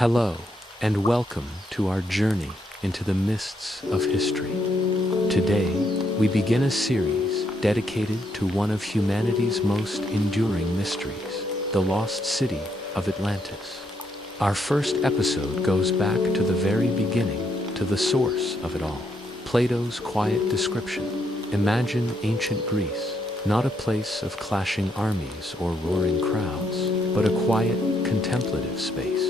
Hello, and welcome to our journey into the mists of history. Today, we begin a series dedicated to one of humanity's most enduring mysteries, the Lost City of Atlantis. Our first episode goes back to the very beginning, to the source of it all, Plato's quiet description. Imagine ancient Greece, not a place of clashing armies or roaring crowds, but a quiet, contemplative space.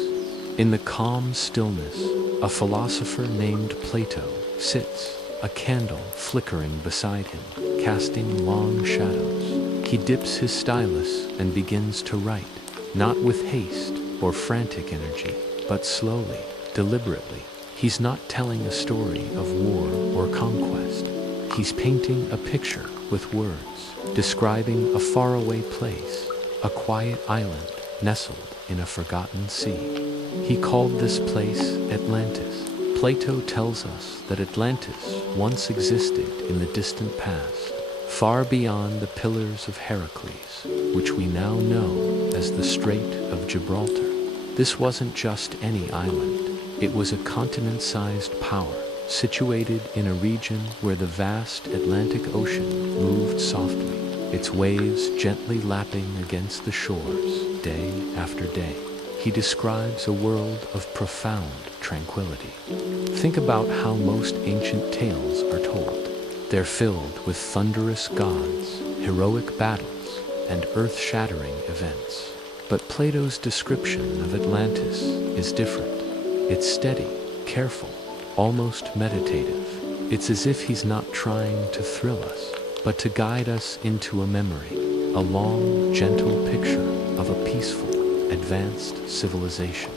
In the calm stillness, a philosopher named Plato sits, a candle flickering beside him, casting long shadows. He dips his stylus and begins to write, not with haste or frantic energy, but slowly, deliberately. He's not telling a story of war or conquest. He's painting a picture with words, describing a faraway place, a quiet island nestled in a forgotten sea. He called this place Atlantis. Plato tells us that Atlantis once existed in the distant past, far beyond the Pillars of Heracles, which we now know as the Strait of Gibraltar. This wasn't just any island. It was a continent-sized power, situated in a region where the vast Atlantic Ocean moved softly, its waves gently lapping against the shores day after day. He describes a world of profound tranquility. Think about how most ancient tales are told. They're filled with thunderous gods, heroic battles, and earth-shattering events. But Plato's description of Atlantis is different. It's steady, careful, almost meditative. It's as if he's not trying to thrill us, but to guide us into a memory, a long, gentle picture of a peaceful, advanced civilization.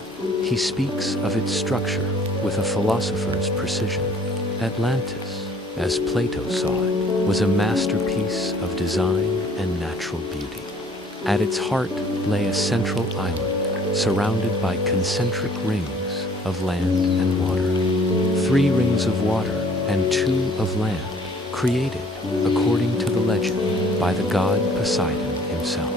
He speaks of its structure with a philosopher's precision. Atlantis, as Plato saw it, was a masterpiece of design and natural beauty. At its heart lay a central island, surrounded by concentric rings of land and water. 3 rings of water and 2 of land, created, according to the legend, by the god Poseidon himself.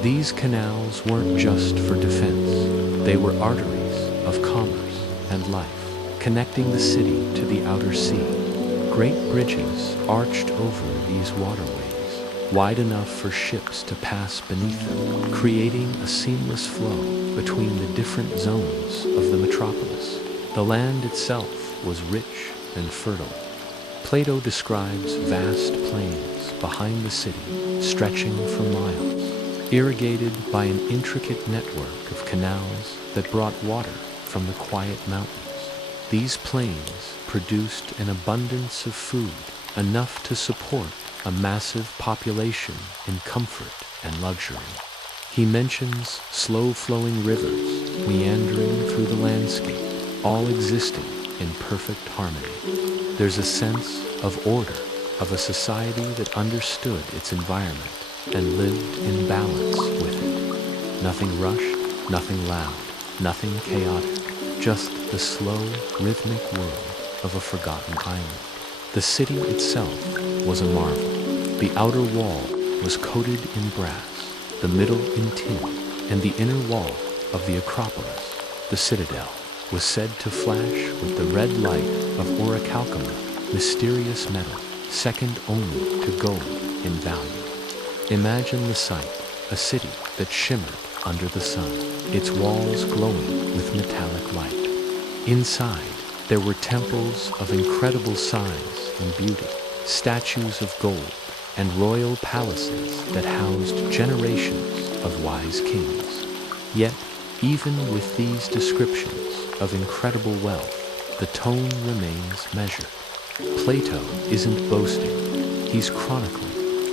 These canals weren't just for defense. They were arteries of commerce and life, connecting the city to the outer sea. Great bridges arched over these waterways, wide enough for ships to pass beneath them, creating a seamless flow between the different zones of the metropolis. The land itself was rich and fertile. Plato describes vast plains behind the city, stretching for miles, irrigated by an intricate network of canals that brought water from the quiet mountains. These plains produced an abundance of food, enough to support a massive population in comfort and luxury. He mentions slow-flowing rivers meandering through the landscape, all existing in perfect harmony. There's a sense of order, of a society that understood its environment and lived in balance with it. Nothing rushed, nothing loud, nothing chaotic, just the slow, rhythmic world of a forgotten island. The city itself was a marvel. The outer wall was coated in brass, the middle in tin, and the inner wall of the Acropolis, the citadel, was said to flash with the red light of orichalcum, mysterious metal, second only to gold in value. Imagine the sight, a city that shimmered under the sun, its walls glowing with metallic light. Inside, there were temples of incredible size and beauty, statues of gold, and royal palaces that housed generations of wise kings. Yet, even with these descriptions of incredible wealth, the tone remains measured. Plato isn't boasting, he's chronicling.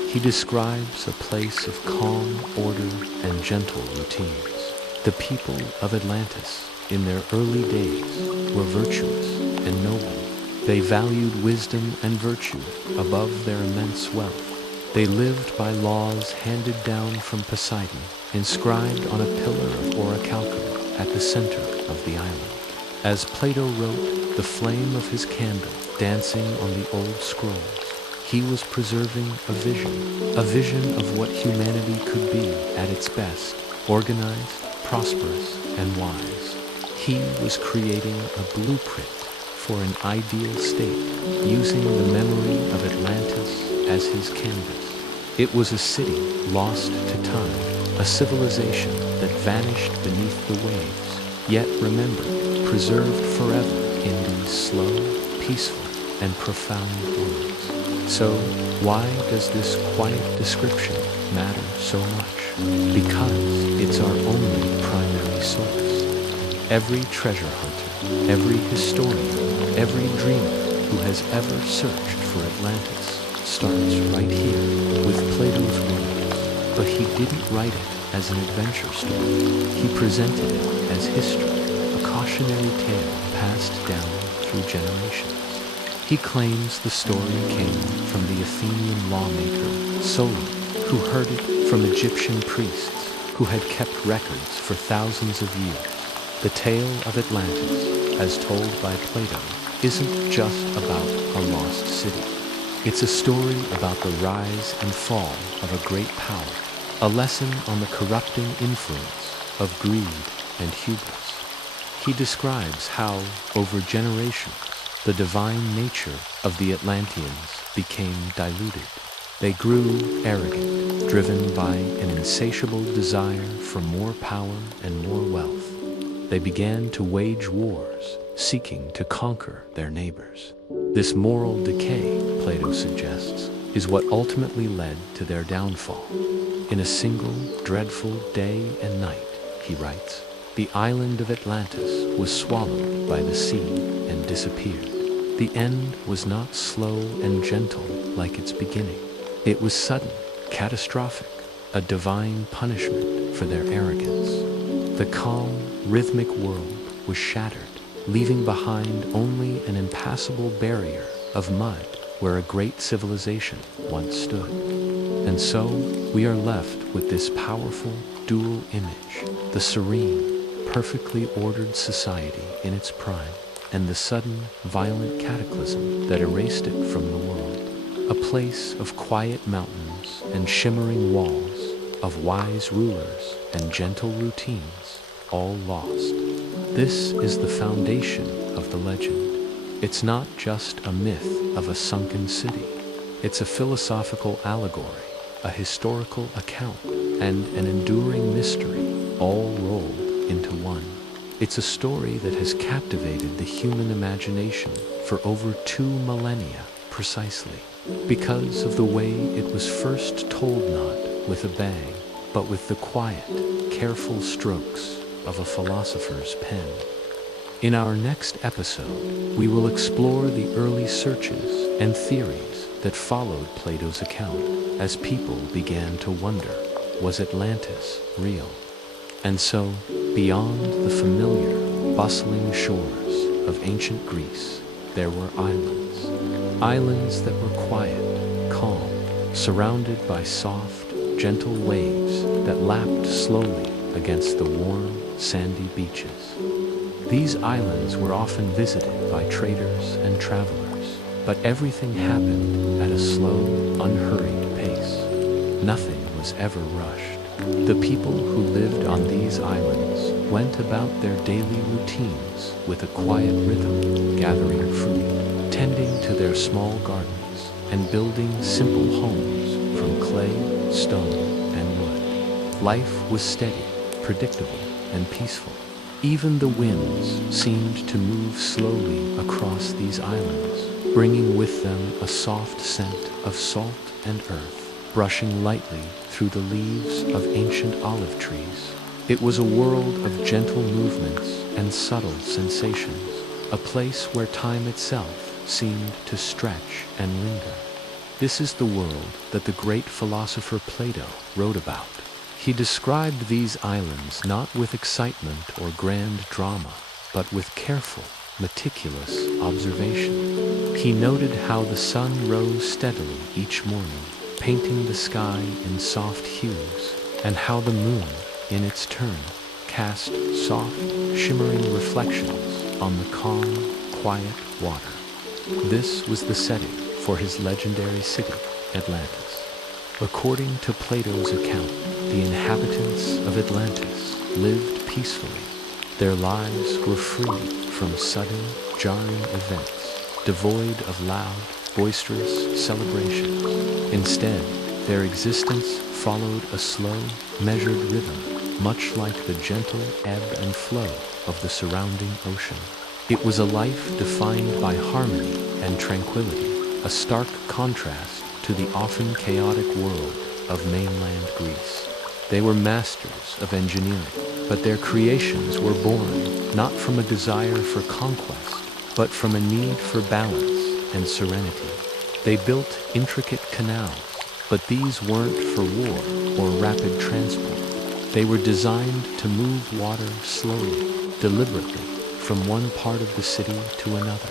He describes a place of calm, order, and gentle routines. The people of Atlantis, in their early days, were virtuous and noble. They valued wisdom and virtue above their immense wealth. They lived by laws handed down from Poseidon, inscribed on a pillar of orichalcum at the center of the island. As Plato wrote, the flame of his candle dancing on the old scrolls, he was preserving a vision of what humanity could be at its best, organized, prosperous, and wise. He was creating a blueprint for an ideal state, using the memory of Atlantis as his canvas. It was a city lost to time, a civilization that vanished beneath the waves, yet remembered, preserved forever in these slow, peaceful, and profound words. So, why does this quiet description matter so much? Because it's our only primary source. Every treasure hunter, every historian, every dreamer who has ever searched for Atlantis starts right here with Plato's words. But he didn't write it as an adventure story. He presented it as history, a cautionary tale passed down through generations. He claims the story came from the Athenian lawmaker Solon, who heard it from Egyptian priests who had kept records for thousands of years. The tale of Atlantis, as told by Plato, isn't just about a lost city. It's a story about the rise and fall of a great power, a lesson on the corrupting influence of greed and hubris. He describes how, over generations, the divine nature of the Atlanteans became diluted. They grew arrogant, driven by an insatiable desire for more power and more wealth. They began to wage wars, seeking to conquer their neighbors. This moral decay, Plato suggests, is what ultimately led to their downfall. In a single, dreadful day and night, he writes, the island of Atlantis was swallowed by the sea and disappeared. The end was not slow and gentle like its beginning. It was sudden, catastrophic, a divine punishment for their arrogance. The calm, rhythmic world was shattered, leaving behind only an impassable barrier of mud where a great civilization once stood. And so, we are left with this powerful, dual image, the serene, perfectly ordered society in its prime, and the sudden, violent cataclysm that erased it from the world. A place of quiet mountains and shimmering walls, of wise rulers and gentle routines, all lost. This is the foundation of the legend. It's not just a myth of a sunken city. It's a philosophical allegory, a historical account, and an enduring mystery, all rolled into one. It's a story that has captivated the human imagination for over 2 millennia precisely, because of the way it was first told, not with a bang, but with the quiet, careful strokes of a philosopher's pen. In our next episode, we will explore the early searches and theories that followed Plato's account as people began to wonder, was Atlantis real? And so, beyond the familiar, bustling shores of ancient Greece, there were islands. Islands that were quiet, calm, surrounded by soft, gentle waves that lapped slowly against the warm, sandy beaches. These islands were often visited by traders and travelers, but everything happened at a slow, unhurried pace. Nothing was ever rushed. The people who lived on these islands went about their daily routines with a quiet rhythm, gathering fruit, tending to their small gardens, and building simple homes from clay, stone, and wood. Life was steady, predictable, and peaceful. Even the winds seemed to move slowly across these islands, bringing with them a soft scent of salt and earth, brushing lightly through the leaves of ancient olive trees. It was a world of gentle movements and subtle sensations, a place where time itself seemed to stretch and linger. This is the world that the great philosopher Plato wrote about. He described these islands not with excitement or grand drama, but with careful, meticulous observation. He noted how the sun rose steadily each morning, painting the sky in soft hues, and how the moon, in its turn, cast soft, shimmering reflections on the calm, quiet water. This was the setting for his legendary city, Atlantis. According to Plato's account, the inhabitants of Atlantis lived peacefully. Their lives were free from sudden, jarring events, devoid of loud, boisterous celebrations. Instead, their existence followed a slow, measured rhythm, much like the gentle ebb and flow of the surrounding ocean. It was a life defined by harmony and tranquility, a stark contrast to the often chaotic world of mainland Greece. They were masters of engineering, but their creations were born not from a desire for conquest, but from a need for balance and serenity. They built intricate canals, but these weren't for war or rapid transport. They were designed to move water slowly, deliberately, from one part of the city to another.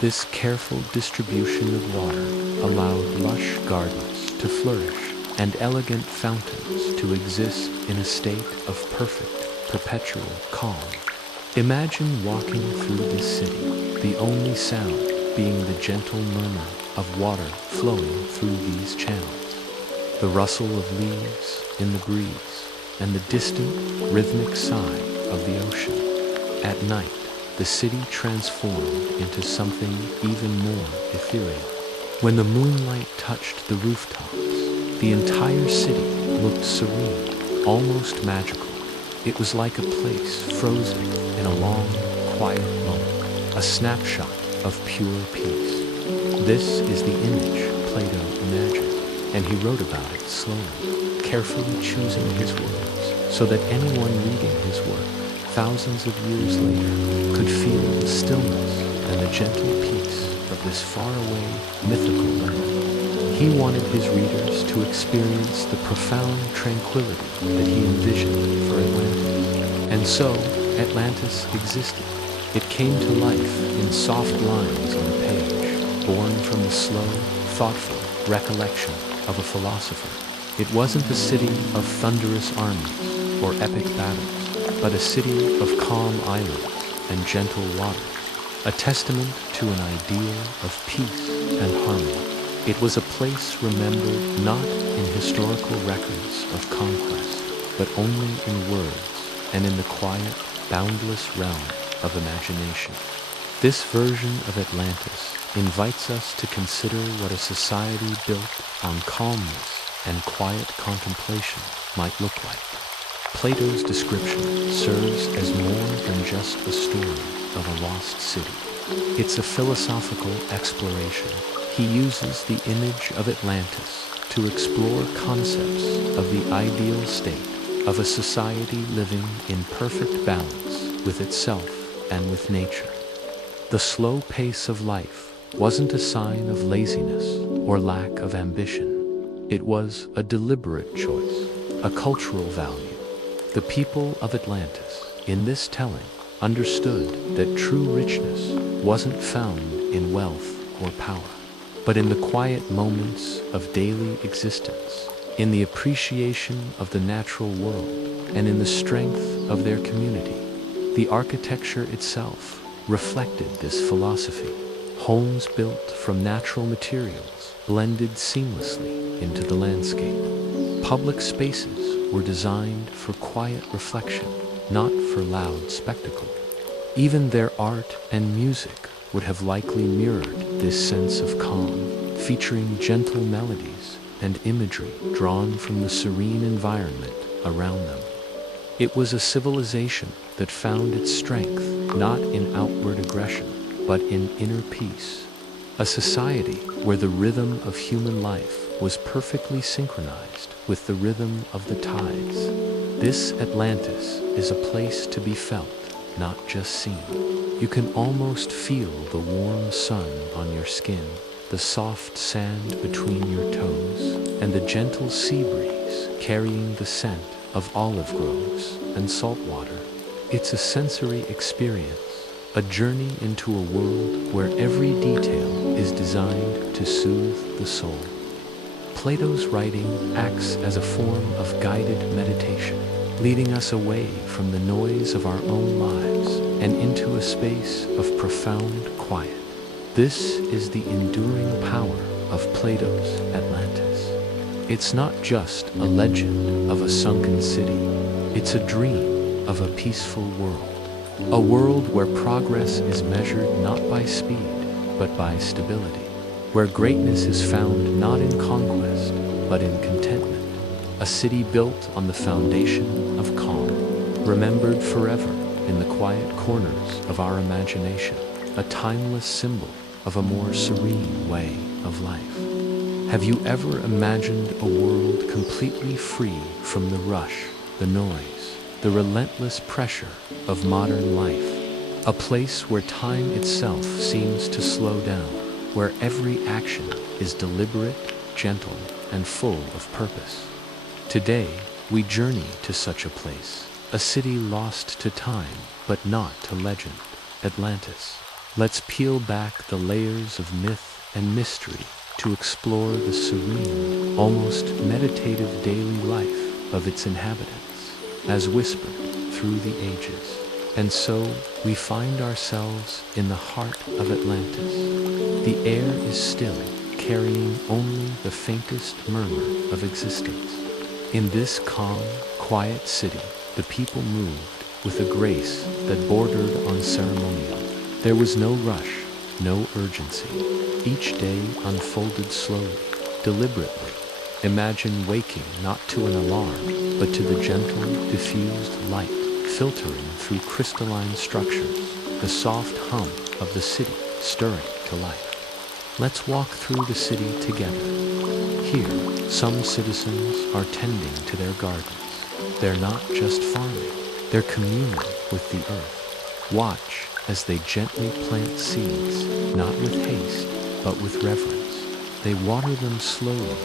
This careful distribution of water allowed lush gardens to flourish and elegant fountains to exist in a state of perfect, perpetual calm. Imagine walking through this city, the only sound being the gentle murmur of water flowing through these channels, the rustle of leaves in the breeze, and the distant, rhythmic sigh of the ocean. At night, the city transformed into something even more ethereal. When the moonlight touched the rooftops, the entire city looked serene, almost magical. It was like a place frozen in a long, quiet moment, a snapshot of pure peace. This is the image Plato imagined, and he wrote about it slowly, carefully choosing his words so that anyone reading his work thousands of years later could feel the stillness and the gentle peace of this faraway, mythical land. He wanted his readers to experience the profound tranquility that he envisioned for Atlantis. And so, Atlantis existed. It came to life in soft lines on a page, born from the slow, thoughtful recollection of a philosopher. It wasn't a city of thunderous armies or epic battles, but a city of calm islands and gentle waters, a testament to an ideal of peace and harmony. It was a place remembered not in historical records of conquest, but only in words and in the quiet, boundless realm of imagination. This version of Atlantis invites us to consider what a society built on calmness and quiet contemplation might look like. Plato's description serves as more than just a story of a lost city. It's a philosophical exploration. He uses the image of Atlantis to explore concepts of the ideal state of a society living in perfect balance with itself and with nature. The slow pace of life wasn't a sign of laziness or lack of ambition. It was a deliberate choice, a cultural value. The people of Atlantis, in this telling, understood that true richness wasn't found in wealth or power, but in the quiet moments of daily existence, in the appreciation of the natural world, and in the strength of their community. The architecture itself reflected this philosophy. Homes built from natural materials blended seamlessly into the landscape. Public spaces were designed for quiet reflection, not for loud spectacle. Even their art and music would have likely mirrored this sense of calm, featuring gentle melodies and imagery drawn from the serene environment around them. It was a civilization that found its strength not in outward aggression, but in inner peace. A society where the rhythm of human life was perfectly synchronized with the rhythm of the tides. This Atlantis is a place to be felt, not just seen. You can almost feel the warm sun on your skin, the soft sand between your toes, and the gentle sea breeze carrying the scent of olive groves and salt water. It's a sensory experience, a journey into a world where every detail is designed to soothe the soul. Plato's writing acts as a form of guided meditation, leading us away from the noise of our own lives and into a space of profound quiet. This is the enduring power of Plato's Atlantis. It's not just a legend of a sunken city. It's a dream of a peaceful world, A world where progress is measured not by speed, but by stability. Where greatness is found not in conquest, but in contentment. A city built on the foundation of calm, remembered forever in the quiet corners of our imagination. A timeless symbol of a more serene way of life. Have you ever imagined a world completely free from the rush, the noise, the relentless pressure of modern life? A place where time itself seems to slow down, where every action is deliberate, gentle, and full of purpose. Today, we journey to such a place, a city lost to time, but not to legend, Atlantis. Let's peel back the layers of myth and mystery to explore the serene, almost meditative daily life of its inhabitants, as whispered through the ages. And so, we find ourselves in the heart of Atlantis. The air is still, carrying only the faintest murmur of existence. In this calm, quiet city, the people moved with a grace that bordered on ceremonial. There was no rush, no urgency. Each day unfolded slowly, deliberately. Imagine waking not to an alarm, but to the gentle, diffused light filtering through crystalline structures, the soft hum of the city stirring to life. Let's walk through the city together. Here, some citizens are tending to their gardens. They're not just farming, they're communing with the earth. Watch as they gently plant seeds, not with haste, but with reverence. They water them slowly,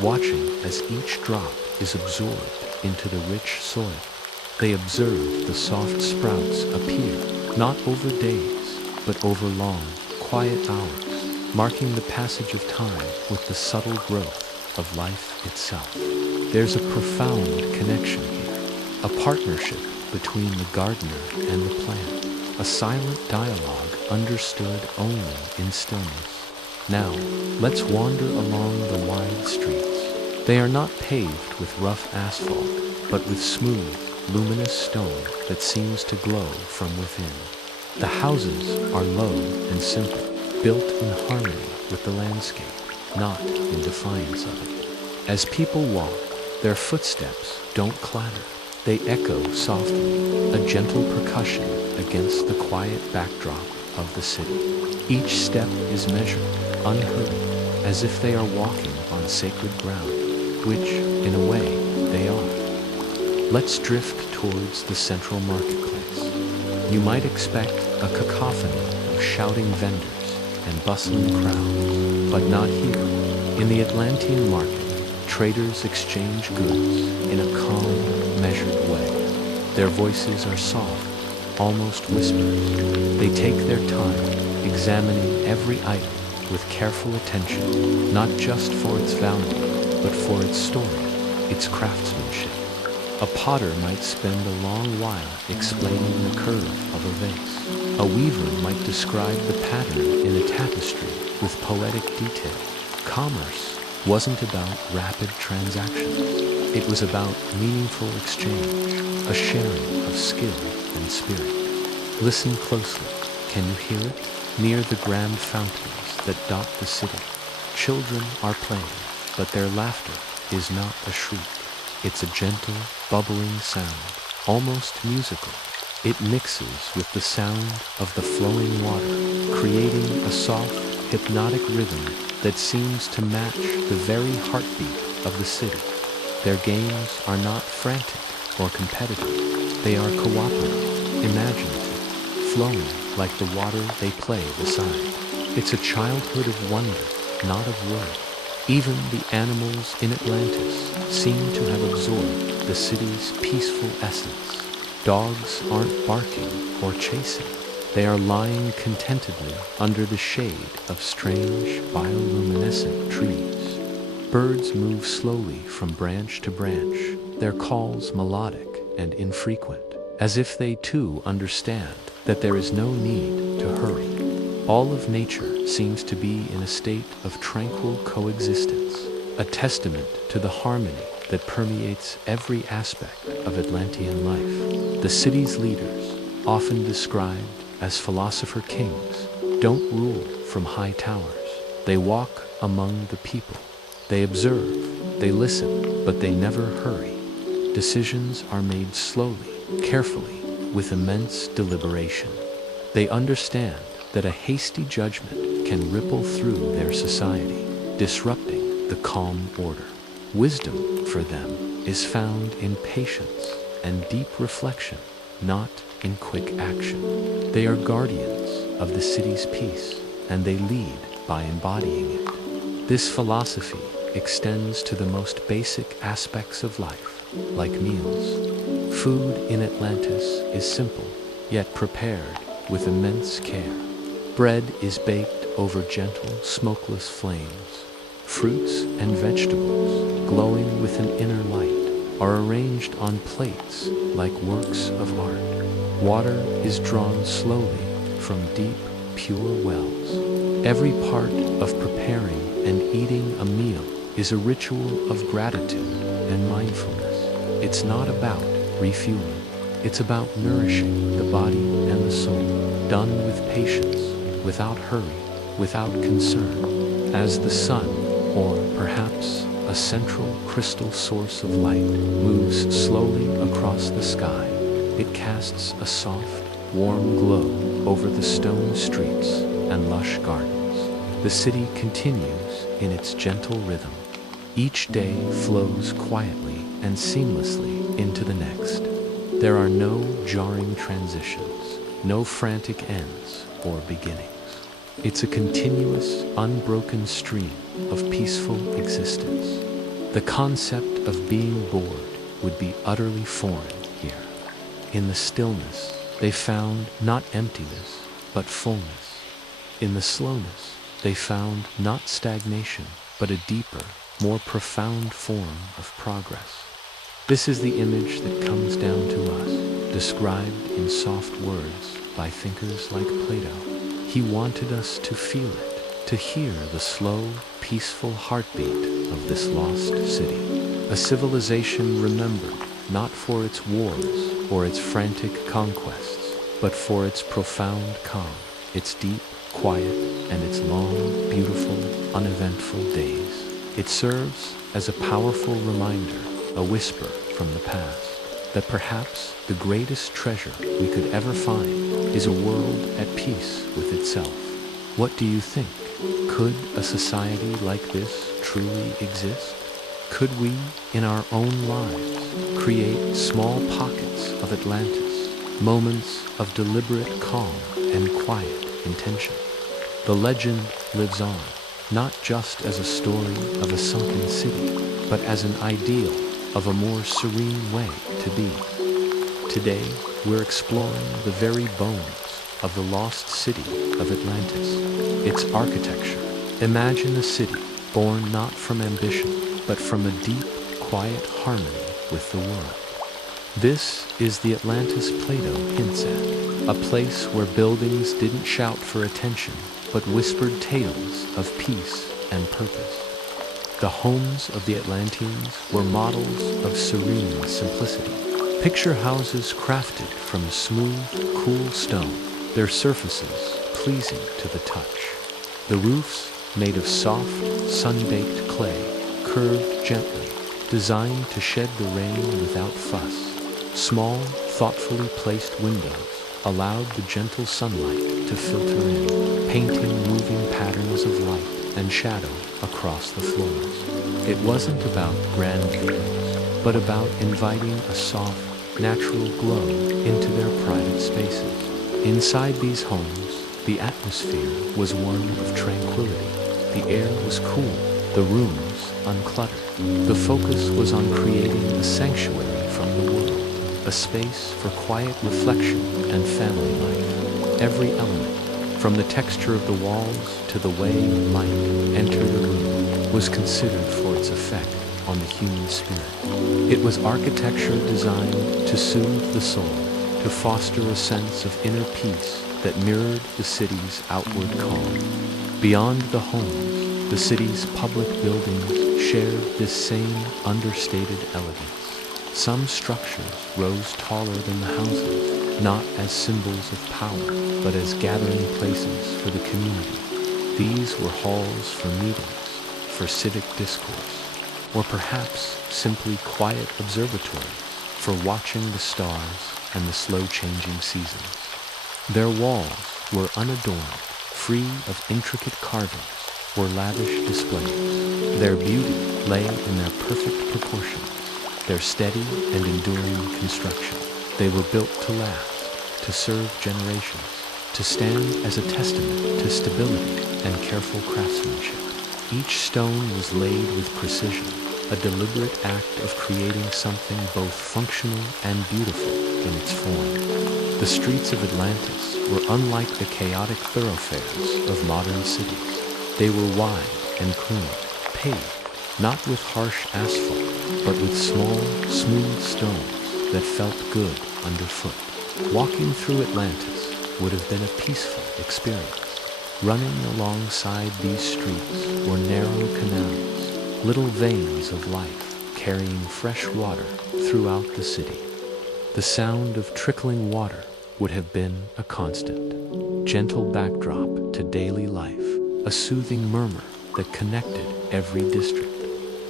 watching as each drop is absorbed into the rich soil. They observe the soft sprouts appear, not over days, but over long, quiet hours, marking the passage of time with the subtle growth of life itself. There's a profound connection here, a partnership between the gardener and the plant. A silent dialogue understood only in stillness. Now, let's wander along the wide streets. They are not paved with rough asphalt, but with smooth, luminous stone that seems to glow from within. The houses are low and simple, built in harmony with the landscape, not in defiance of it. As people walk, their footsteps don't clatter. They echo softly, a gentle percussion against the quiet backdrop of the city. Each step is measured, unhurried, as if they are walking on sacred ground, which, in a way, they are. Let's drift towards the central marketplace. You might expect a cacophony of shouting vendors and bustling crowds, but not here. In the Atlantean market, traders exchange goods in a calm, measured way. Their voices are soft, almost whispers. They take their time, examining every item with careful attention, not just for its value, but for its story, its craftsmanship. A potter might spend a long while explaining the curve of a vase. A weaver might describe the pattern in a tapestry with poetic detail. Commerce wasn't about rapid transactions. It was about meaningful exchange, a sharing of skill and spirit. Listen closely. Can you hear it? Near the grand fountains that dot the city, children are playing, but their laughter is not a shriek. It's a gentle, bubbling sound, almost musical. It mixes with the sound of the flowing water, creating a soft, hypnotic rhythm that seems to match the very heartbeat of the city. Their games are not frantic or competitive. They are cooperative, imaginative, flowing like the water they play beside. It's a childhood of wonder, not of worry. Even the animals in Atlantis seem to have absorbed the city's peaceful essence. Dogs aren't barking or chasing. They are lying contentedly under the shade of strange bioluminescent trees. Birds move slowly from branch to branch, their calls melodic and infrequent, as if they too understand that there is no need to hurry. All of nature seems to be in a state of tranquil coexistence, a testament to the harmony that permeates every aspect of Atlantean life. The city's leaders, often described as philosopher kings, don't rule from high towers. They walk among the people. They observe, they listen, but they never hurry. Decisions are made slowly, carefully, with immense deliberation. They understand that a hasty judgment can ripple through their society, disrupting the calm order. Wisdom, for them, is found in patience and deep reflection, not in quick action. They are guardians of the city's peace, and they lead by embodying it. This philosophy extends to the most basic aspects of life, like meals. Food in Atlantis is simple, yet prepared with immense care. Bread is baked over gentle, smokeless flames. Fruits and vegetables, glowing with an inner light, are arranged on plates like works of art. Water is drawn slowly from deep, pure wells. Every part of preparing and eating a meal is a ritual of gratitude and mindfulness. It's not about refueling. It's about nourishing the body and the soul, done with patience, without hurry, without concern. As the sun, or perhaps a central crystal source of light, moves slowly across the sky, it casts a soft, warm glow over the stone streets and lush gardens. The city continues in its gentle rhythm. Each day flows quietly and seamlessly into the next. There are no jarring transitions, no frantic ends or beginnings. It's a continuous, unbroken stream of peaceful existence. The concept of being bored would be utterly foreign here. In the stillness, they found not emptiness, but fullness. In the slowness, they found not stagnation, but a deeper, more profound form of progress. This is the image that comes down to us, described in soft words by thinkers like Plato. He wanted us to feel it, to hear the slow, peaceful heartbeat of this lost city. A civilization remembered not for its wars or its frantic conquests, but for its profound calm, its deep quiet, and its long, beautiful, uneventful days. It serves as a powerful reminder, a whisper from the past, that perhaps the greatest treasure we could ever find is a world at peace with itself. What do you think? Could a society like this truly exist? Could we, in our own lives, create small pockets of Atlantis, moments of deliberate calm and quiet intention? The legend lives on, not just as a story of a sunken city, but as an ideal of a more serene way to be. Today, we're exploring the very bones of the lost city of Atlantis, its architecture. Imagine a city born not from ambition, but from a deep, quiet harmony with the world. This is the Atlantis Plato hints at, a place where buildings didn't shout for attention, but whispered tales of peace and purpose. The homes of the Atlanteans were models of serene simplicity. Picture houses crafted from smooth, cool stone, their surfaces pleasing to the touch. The roofs, made of soft, sun-baked clay, curved gently, designed to shed the rain without fuss. Small, thoughtfully placed windows allowed the gentle sunlight to filter in, painting moving patterns of light and shadow across the floors. It wasn't about grand views, but about inviting a soft, natural glow into their private spaces. Inside these homes, the atmosphere was one of tranquility. The air was cool, the rooms uncluttered. The focus was on creating a sanctuary from the world, a space for quiet reflection and family life. Every element, from the texture of the walls to the way light entered a room, was considered for its effect on the human spirit. It was architecture designed to soothe the soul, to foster a sense of inner peace that mirrored the city's outward calm. Beyond the homes, the city's public buildings shared this same understated elegance. Some structures rose taller than the houses, not as symbols of power, but as gathering places for the community. These were halls for meetings, for civic discourse, or perhaps simply quiet observatories for watching the stars and the slow-changing seasons. Their walls were unadorned, free of intricate carvings or lavish displays. Their beauty lay in their perfect proportions, their steady and enduring construction. They were built to last, to serve generations, to stand as a testament to stability and careful craftsmanship. Each stone was laid with precision, a deliberate act of creating something both functional and beautiful in its form. The streets of Atlantis were unlike the chaotic thoroughfares of modern cities. They were wide and clean, paved, not with harsh asphalt, but with small, smooth stones that felt good underfoot. Walking through Atlantis would have been a peaceful experience. Running alongside these streets were narrow canals, little veins of life carrying fresh water throughout the city. The sound of trickling water would have been a constant, gentle backdrop to daily life, a soothing murmur that connected every district.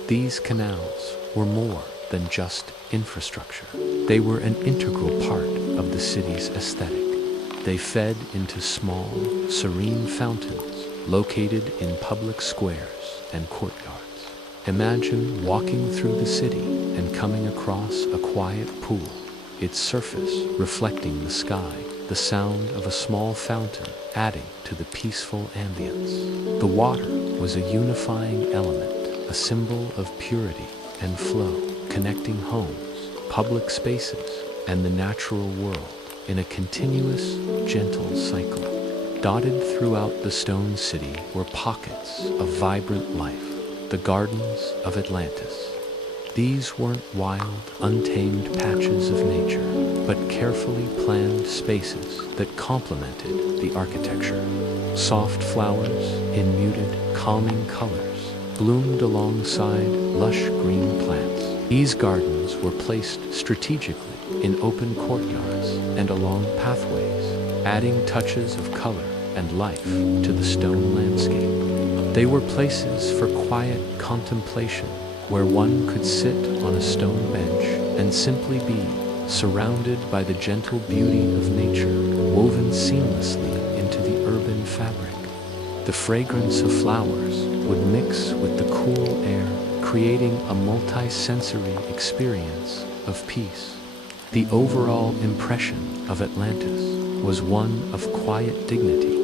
These canals were more than just infrastructure. They were an integral part of the city's aesthetic. They fed into small, serene fountains located in public squares and courtyards. Imagine walking through the city and coming across a quiet pool, its surface reflecting the sky, the sound of a small fountain adding to the peaceful ambience. The water was a unifying element, a symbol of purity and flow, connecting homes, public spaces, and the natural world in a continuous, gentle cycle. Dotted throughout the stone city were pockets of vibrant life, the gardens of Atlantis. These weren't wild, untamed patches of nature, but carefully planned spaces that complemented the architecture. Soft flowers in muted, calming colors bloomed alongside lush green plants. These gardens were placed strategically in open courtyards and along pathways, adding touches of color and life to the stone landscape. They were places for quiet contemplation, where one could sit on a stone bench and simply be surrounded by the gentle beauty of nature woven seamlessly into the urban fabric. The fragrance of flowers would mix with the cool air, creating a multi-sensory experience of peace. The overall impression of Atlantis was one of quiet dignity.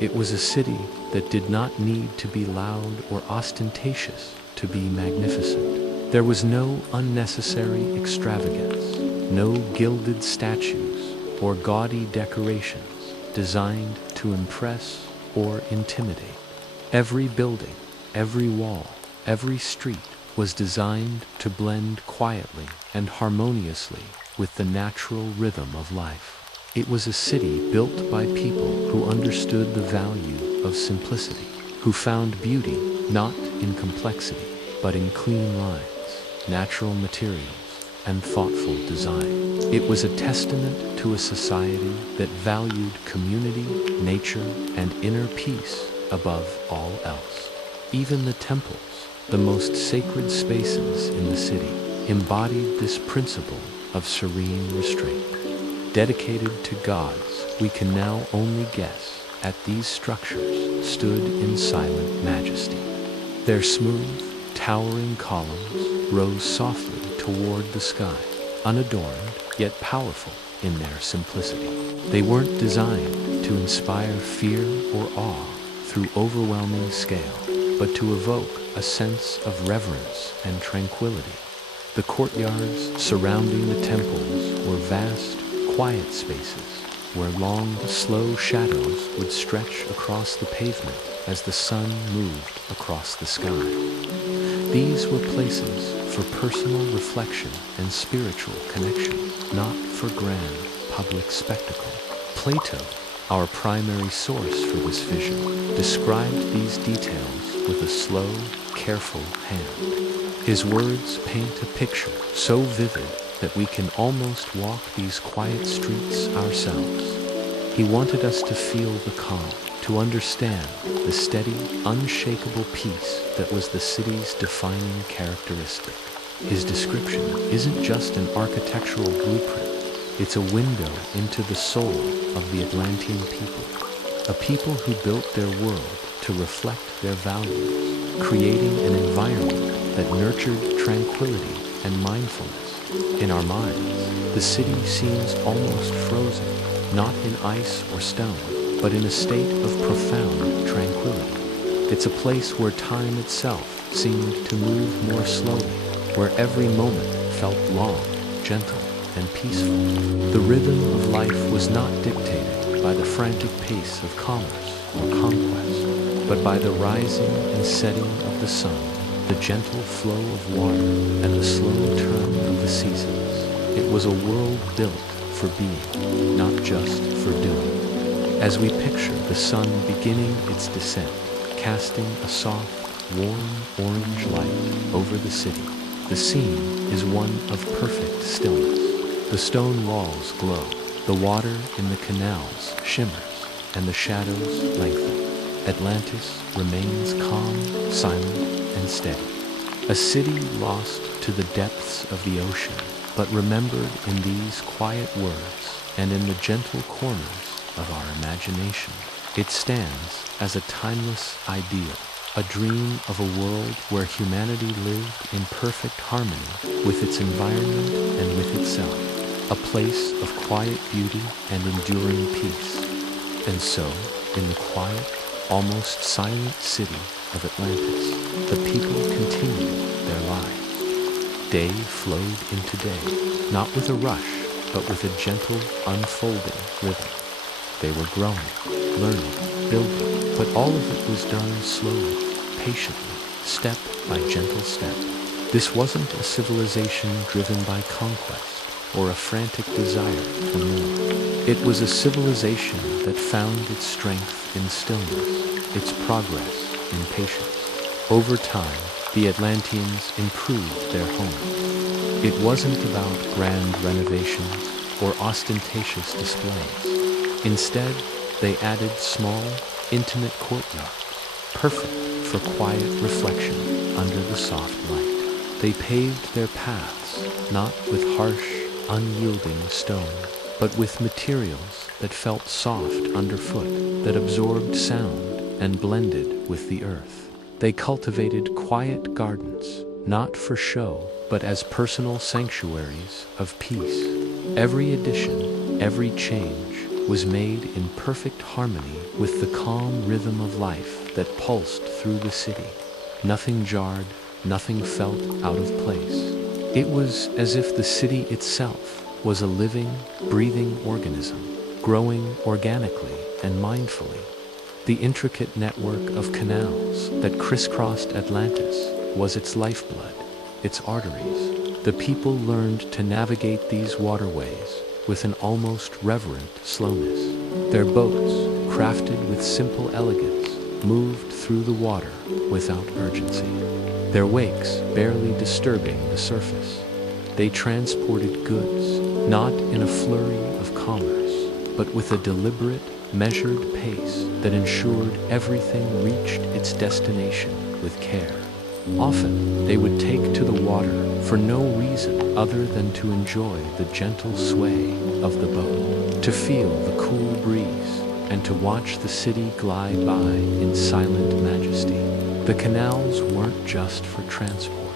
It was a city that did not need to be loud or ostentatious to be magnificent. There was no unnecessary extravagance, no gilded statues or gaudy decorations designed to impress or intimidate. Every building, every wall, every street was designed to blend quietly and harmoniously with the natural rhythm of life. It was a city built by people who understood the value of simplicity, who found beauty not in complexity, but in clean lines, natural materials, and thoughtful design. It was a testament to a society that valued community, nature, and inner peace above all else. Even the temples, the most sacred spaces in the city, embodied this principle of serene restraint. Dedicated to gods, we can now only guess at these structures stood in silent majesty. Their smooth, towering columns rose softly toward the sky, unadorned yet powerful in their simplicity. They weren't designed to inspire fear or awe through overwhelming scale, but to evoke a sense of reverence and tranquility. The courtyards surrounding the temples were vast, quiet spaces where long, slow shadows would stretch across the pavement as the sun moved across the sky. These were places for personal reflection and spiritual connection, not for grand public spectacle. Plato, our primary source for this vision, described these details with a slow, careful hand. His words paint a picture so vivid that we can almost walk these quiet streets ourselves. He wanted us to feel the calm, to understand the steady, unshakable peace that was the city's defining characteristic. His description isn't just an architectural blueprint, it's a window into the soul of the Atlantean people, a people who built their world to reflect their values, creating an environment that nurtured tranquility and mindfulness. In our minds, the city seems almost frozen, not in ice or stone, but in a state of profound tranquility. It's a place where time itself seemed to move more slowly, where every moment felt long, gentle, and peaceful. The rhythm of life was not dictated by the frantic pace of commerce or conquest, but by the rising and setting of the sun, the gentle flow of water, and the slow turn of the seasons. It was a world built for being, not just for doing. As we picture the sun beginning its descent, casting a soft, warm orange light over the city, the scene is one of perfect stillness. The stone walls glow, the water in the canals shimmers, and the shadows lengthen. Atlantis remains calm, silent, and steady. A city lost to the depths of the ocean, but remembered in these quiet words and in the gentle corners of our imagination. It stands as a timeless ideal, a dream of a world where humanity lived in perfect harmony with its environment and with itself, a place of quiet beauty and enduring peace. And so, in the quiet, almost silent city of Atlantis, the people continued their lives. Day flowed into day, not with a rush, but with a gentle, unfolding rhythm. They were growing, learning, building, but all of it was done slowly, patiently, step by gentle step. This wasn't a civilization driven by conquest or a frantic desire for more. It was a civilization that found its strength in stillness, its progress in patience. Over time, the Atlanteans improved their home. It wasn't about grand renovations or ostentatious displays. Instead, they added small, intimate courtyards, perfect for quiet reflection under the soft light. They paved their paths not with harsh, unyielding stone, but with materials that felt soft underfoot, that absorbed sound and blended with the earth. They cultivated quiet gardens, not for show, but as personal sanctuaries of peace. Every addition, every change, was made in perfect harmony with the calm rhythm of life that pulsed through the city. Nothing jarred, nothing felt out of place. It was as if the city itself was a living, breathing organism, growing organically and mindfully. The intricate network of canals that crisscrossed Atlantis was its lifeblood, its arteries. The people learned to navigate these waterways with an almost reverent slowness. Their boats, crafted with simple elegance, moved through the water without urgency, their wakes barely disturbing the surface. They transported goods, not in a flurry of commerce, but with a deliberate, measured pace that ensured everything reached its destination with care. Often, they would take to the water for no reason other than to enjoy the gentle sway of the boat, to feel the cool breeze, and to watch the city glide by in silent majesty. The canals weren't just for transport.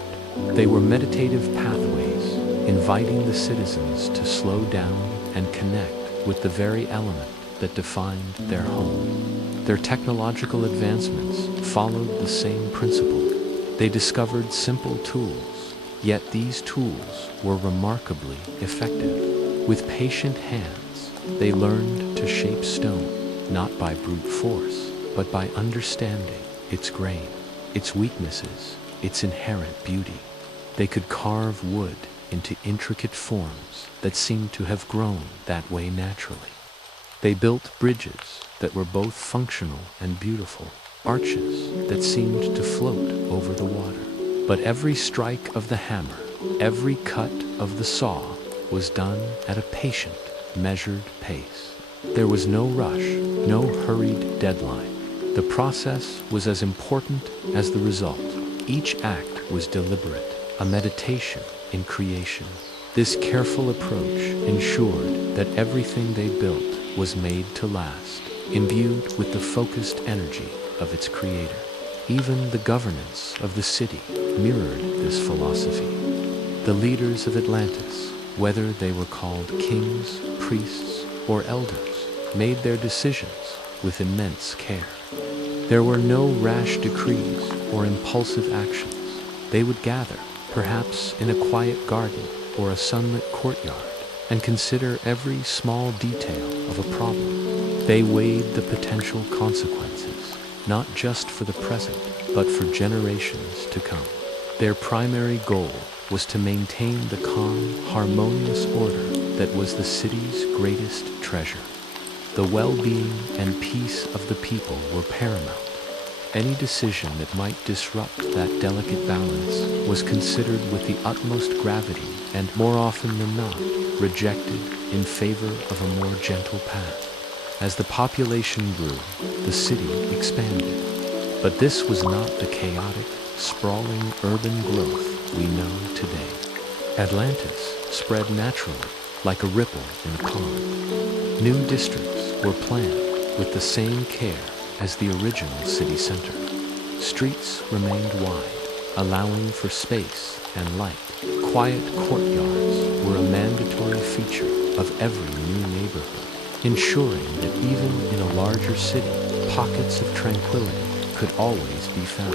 They were meditative pathways, inviting the citizens to slow down and connect with the very element that defined their home. Their technological advancements followed the same principle. They discovered simple tools, yet these tools were remarkably effective. With patient hands, they learned to shape stone, not by brute force, but by understanding its grain, its weaknesses, its inherent beauty. They could carve wood into intricate forms that seemed to have grown that way naturally. They built bridges that were both functional and beautiful, arches that seemed to float over the water. But every strike of the hammer, every cut of the saw, was done at a patient, measured pace. There was no rush, no hurried deadline. The process was as important as the result. Each act was deliberate, a meditation in creation. This careful approach ensured that everything they built was made to last, imbued with the focused energy of its creator. Even the governance of the city mirrored this philosophy. The leaders of Atlantis, whether they were called kings, priests, or elders, made their decisions with immense care. There were no rash decrees or impulsive actions. They would gather, perhaps in a quiet garden or a sunlit courtyard, and consider every small detail of a problem. They weighed the potential consequences, not just for the present, but for generations to come. Their primary goal was to maintain the calm, harmonious order that was the city's greatest treasure. The well-being and peace of the people were paramount. Any decision that might disrupt that delicate balance was considered with the utmost gravity and, more often than not, rejected in favor of a more gentle path. As the population grew, the city expanded. But this was not the chaotic, sprawling urban growth we know today. Atlantis spread naturally, like a ripple in a pond. New districts were planned with the same care as the original city center. Streets remained wide, allowing for space and light. Quiet courtyards were a mandatory feature of every new neighborhood, ensuring that even in a larger city, pockets of tranquility could always be found.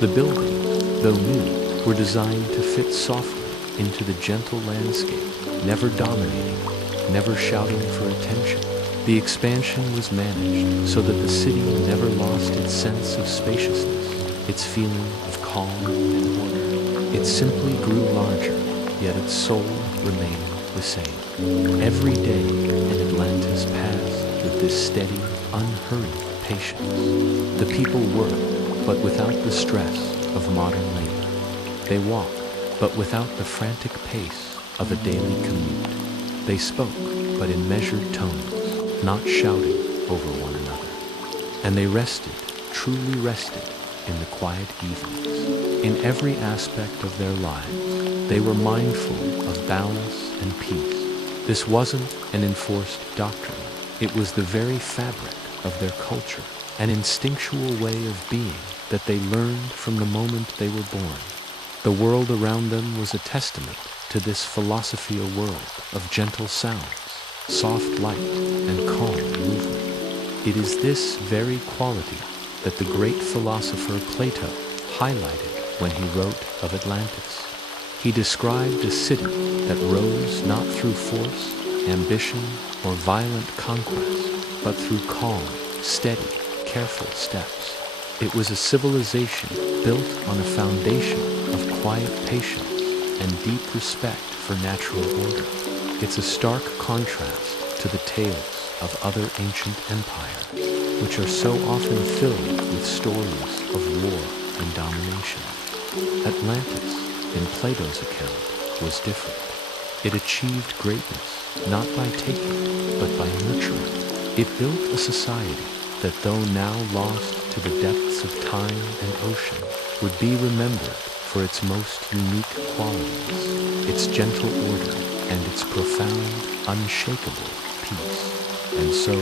The buildings, though new, were designed to fit softly into the gentle landscape, never dominating, never shouting for attention. The expansion was managed so that the city never lost its sense of spaciousness, its feeling of calm and order. It simply grew larger, yet its soul remained the same. Every day in Atlantis passed with this steady, unhurried patience. The people worked, but without the stress of modern labor. They walked, but without the frantic pace of a daily commute. They spoke, but in measured tones, not shouting over one another. And they rested, truly rested, in the quiet evenings. In every aspect of their lives, they were mindful of balance and peace. This wasn't an enforced doctrine. It was the very fabric of their culture, an instinctual way of being that they learned from the moment they were born. The world around them was a testament to this philosophy, a world of gentle sounds, soft light, and calm movement. It is this very quality that the great philosopher Plato highlighted when he wrote of Atlantis. He described a city that rose not through force, ambition, or violent conquest, but through calm, steady, careful steps. It was a civilization built on a foundation of quiet patience and deep respect for natural order. It's a stark contrast to the tales of other ancient empires, which are so often filled with stories of war and domination. Atlantis, in Plato's account, was different. It achieved greatness not by taking, but by nurturing. It built a society that, though now lost to the depths of time and ocean, would be remembered for its most unique qualities, its gentle order, and its profound, unshakable peace. And so,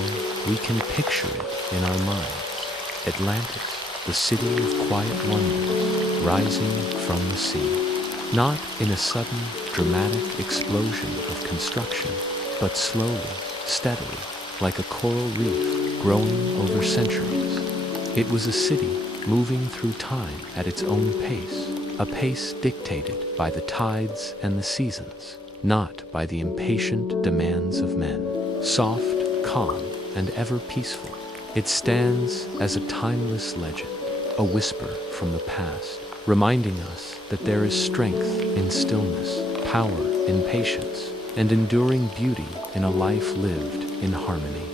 we can picture it in our minds. Atlantis, the city of quiet wonders, rising from the sea. Not in a sudden, dramatic explosion of construction, but slowly, steadily, like a coral reef growing over centuries. It was a city moving through time at its own pace, a pace dictated by the tides and the seasons, not by the impatient demands of men. Soft, calm, and ever peaceful, it stands as a timeless legend, a whisper from the past, reminding us that there is strength in stillness, power in patience, and enduring beauty in a life lived in harmony.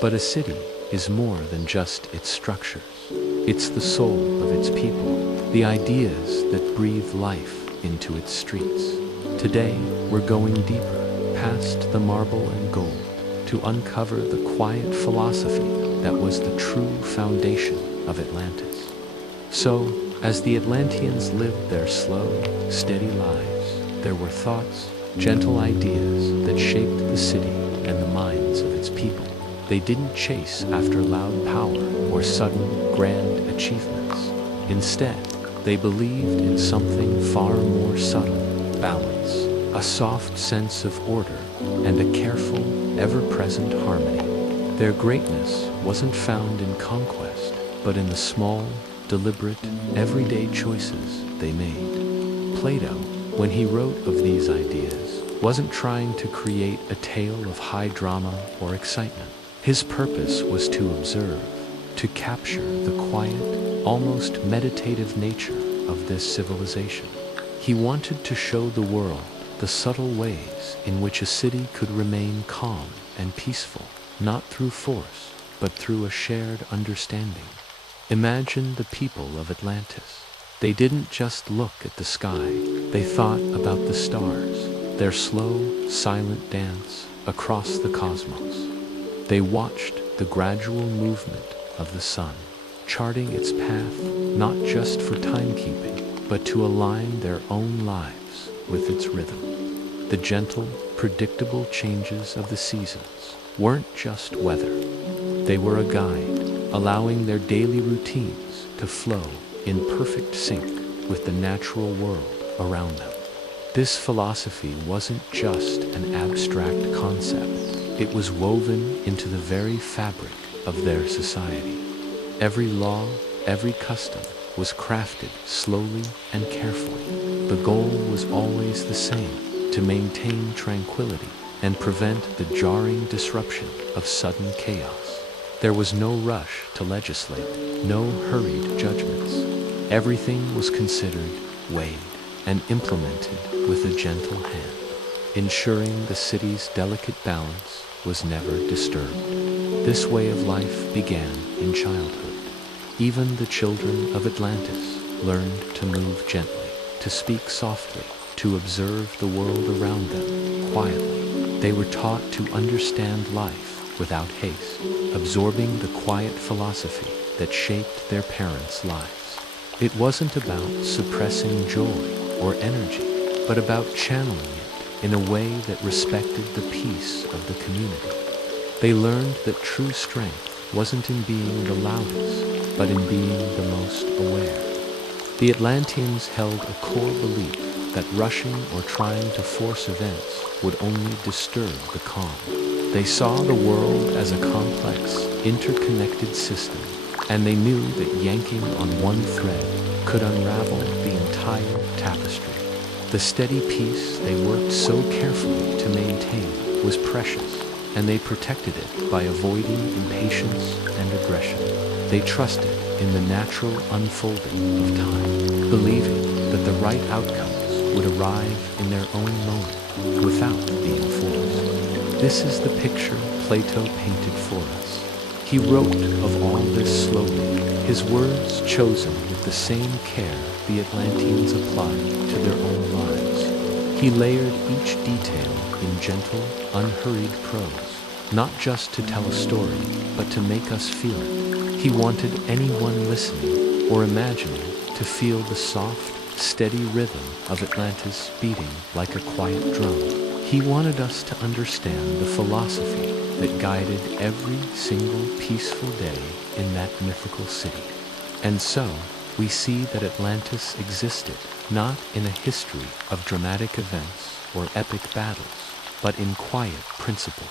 But a city is more than just its structures. It's the soul of its people, the ideas that breathe life into its streets. Today, we're going deeper, past the marble and gold to uncover the quiet philosophy that was the true foundation of Atlantis. So, as the Atlanteans lived their slow, steady lives, there were thoughts, gentle ideas that shaped the city and the minds of its people. They didn't chase after loud power or sudden, grand achievements. Instead, they believed in something far more subtle: balance, a soft sense of order, and a careful, ever-present harmony. Their greatness wasn't found in conquest, but in the small, deliberate, everyday choices they made. Plato, when he wrote of these ideas, wasn't trying to create a tale of high drama or excitement. His purpose was to observe, to capture the quiet, almost meditative nature of this civilization. He wanted to show the world the subtle ways in which a city could remain calm and peaceful, not through force, but through a shared understanding. Imagine the people of Atlantis. They didn't just look at the sky, they thought about the stars, their slow, silent dance across the cosmos. They watched the gradual movement of the sun, charting its path not just for timekeeping, but to align their own lives with its rhythm. The gentle, predictable changes of the seasons weren't just weather. They were a guide, allowing their daily routines to flow in perfect sync with the natural world around them. This philosophy wasn't just an abstract concept. It was woven into the very fabric of their society. Every law, every custom was crafted slowly and carefully. The goal was always the same: to maintain tranquility and prevent the jarring disruption of sudden chaos. There was no rush to legislate, no hurried judgments. Everything was considered, weighed, and implemented with a gentle hand, ensuring the city's delicate balance was never disturbed. This way of life began in childhood. Even the children of Atlantis learned to move gently, to speak softly, to observe the world around them quietly. They were taught to understand life without haste, absorbing the quiet philosophy that shaped their parents' lives. It wasn't about suppressing joy or energy, but about channeling it in a way that respected the peace of the community. They learned that true strength wasn't in being the loudest, but in being the most aware. The Atlanteans held a core belief that rushing or trying to force events would only disturb the calm. They saw the world as a complex, interconnected system, and they knew that yanking on one thread could unravel the entire tapestry. The steady peace they worked so carefully to maintain was precious, and they protected it by avoiding impatience and aggression. They trusted in the natural unfolding of time, believing that the right outcomes would arrive in their own moment without being forced. This is the picture Plato painted for us. He wrote of all this slowly, his words chosen with the same care the Atlanteans applied to their own lives. He layered each detail in gentle, unhurried prose, not just to tell a story, but to make us feel it. He wanted anyone listening or imagining to feel the soft, steady rhythm of Atlantis beating like a quiet drum. He wanted us to understand the philosophy that guided every single peaceful day in that mythical city. And so, we see that Atlantis existed not in a history of dramatic events or epic battles, but in quiet principles.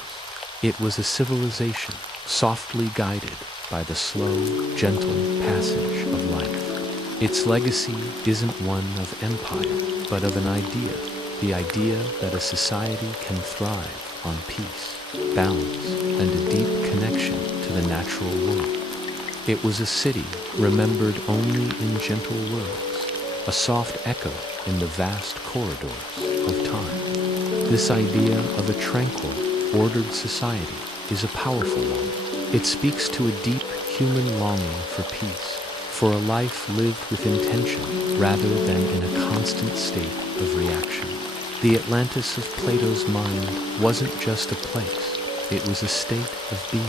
It was a civilization softly guided by the slow, gentle passage of life. Its legacy isn't one of empire, but of an idea, the idea that a society can thrive on peace, balance, and a deep connection to the natural world. It was a city remembered only in gentle words, a soft echo in the vast corridors of time. This idea of a tranquil, ordered society is a powerful one. It speaks to a deep human longing for peace, for a life lived with intention rather than in a constant state of reaction. The Atlantis of Plato's mind wasn't just a place, it was a state of being.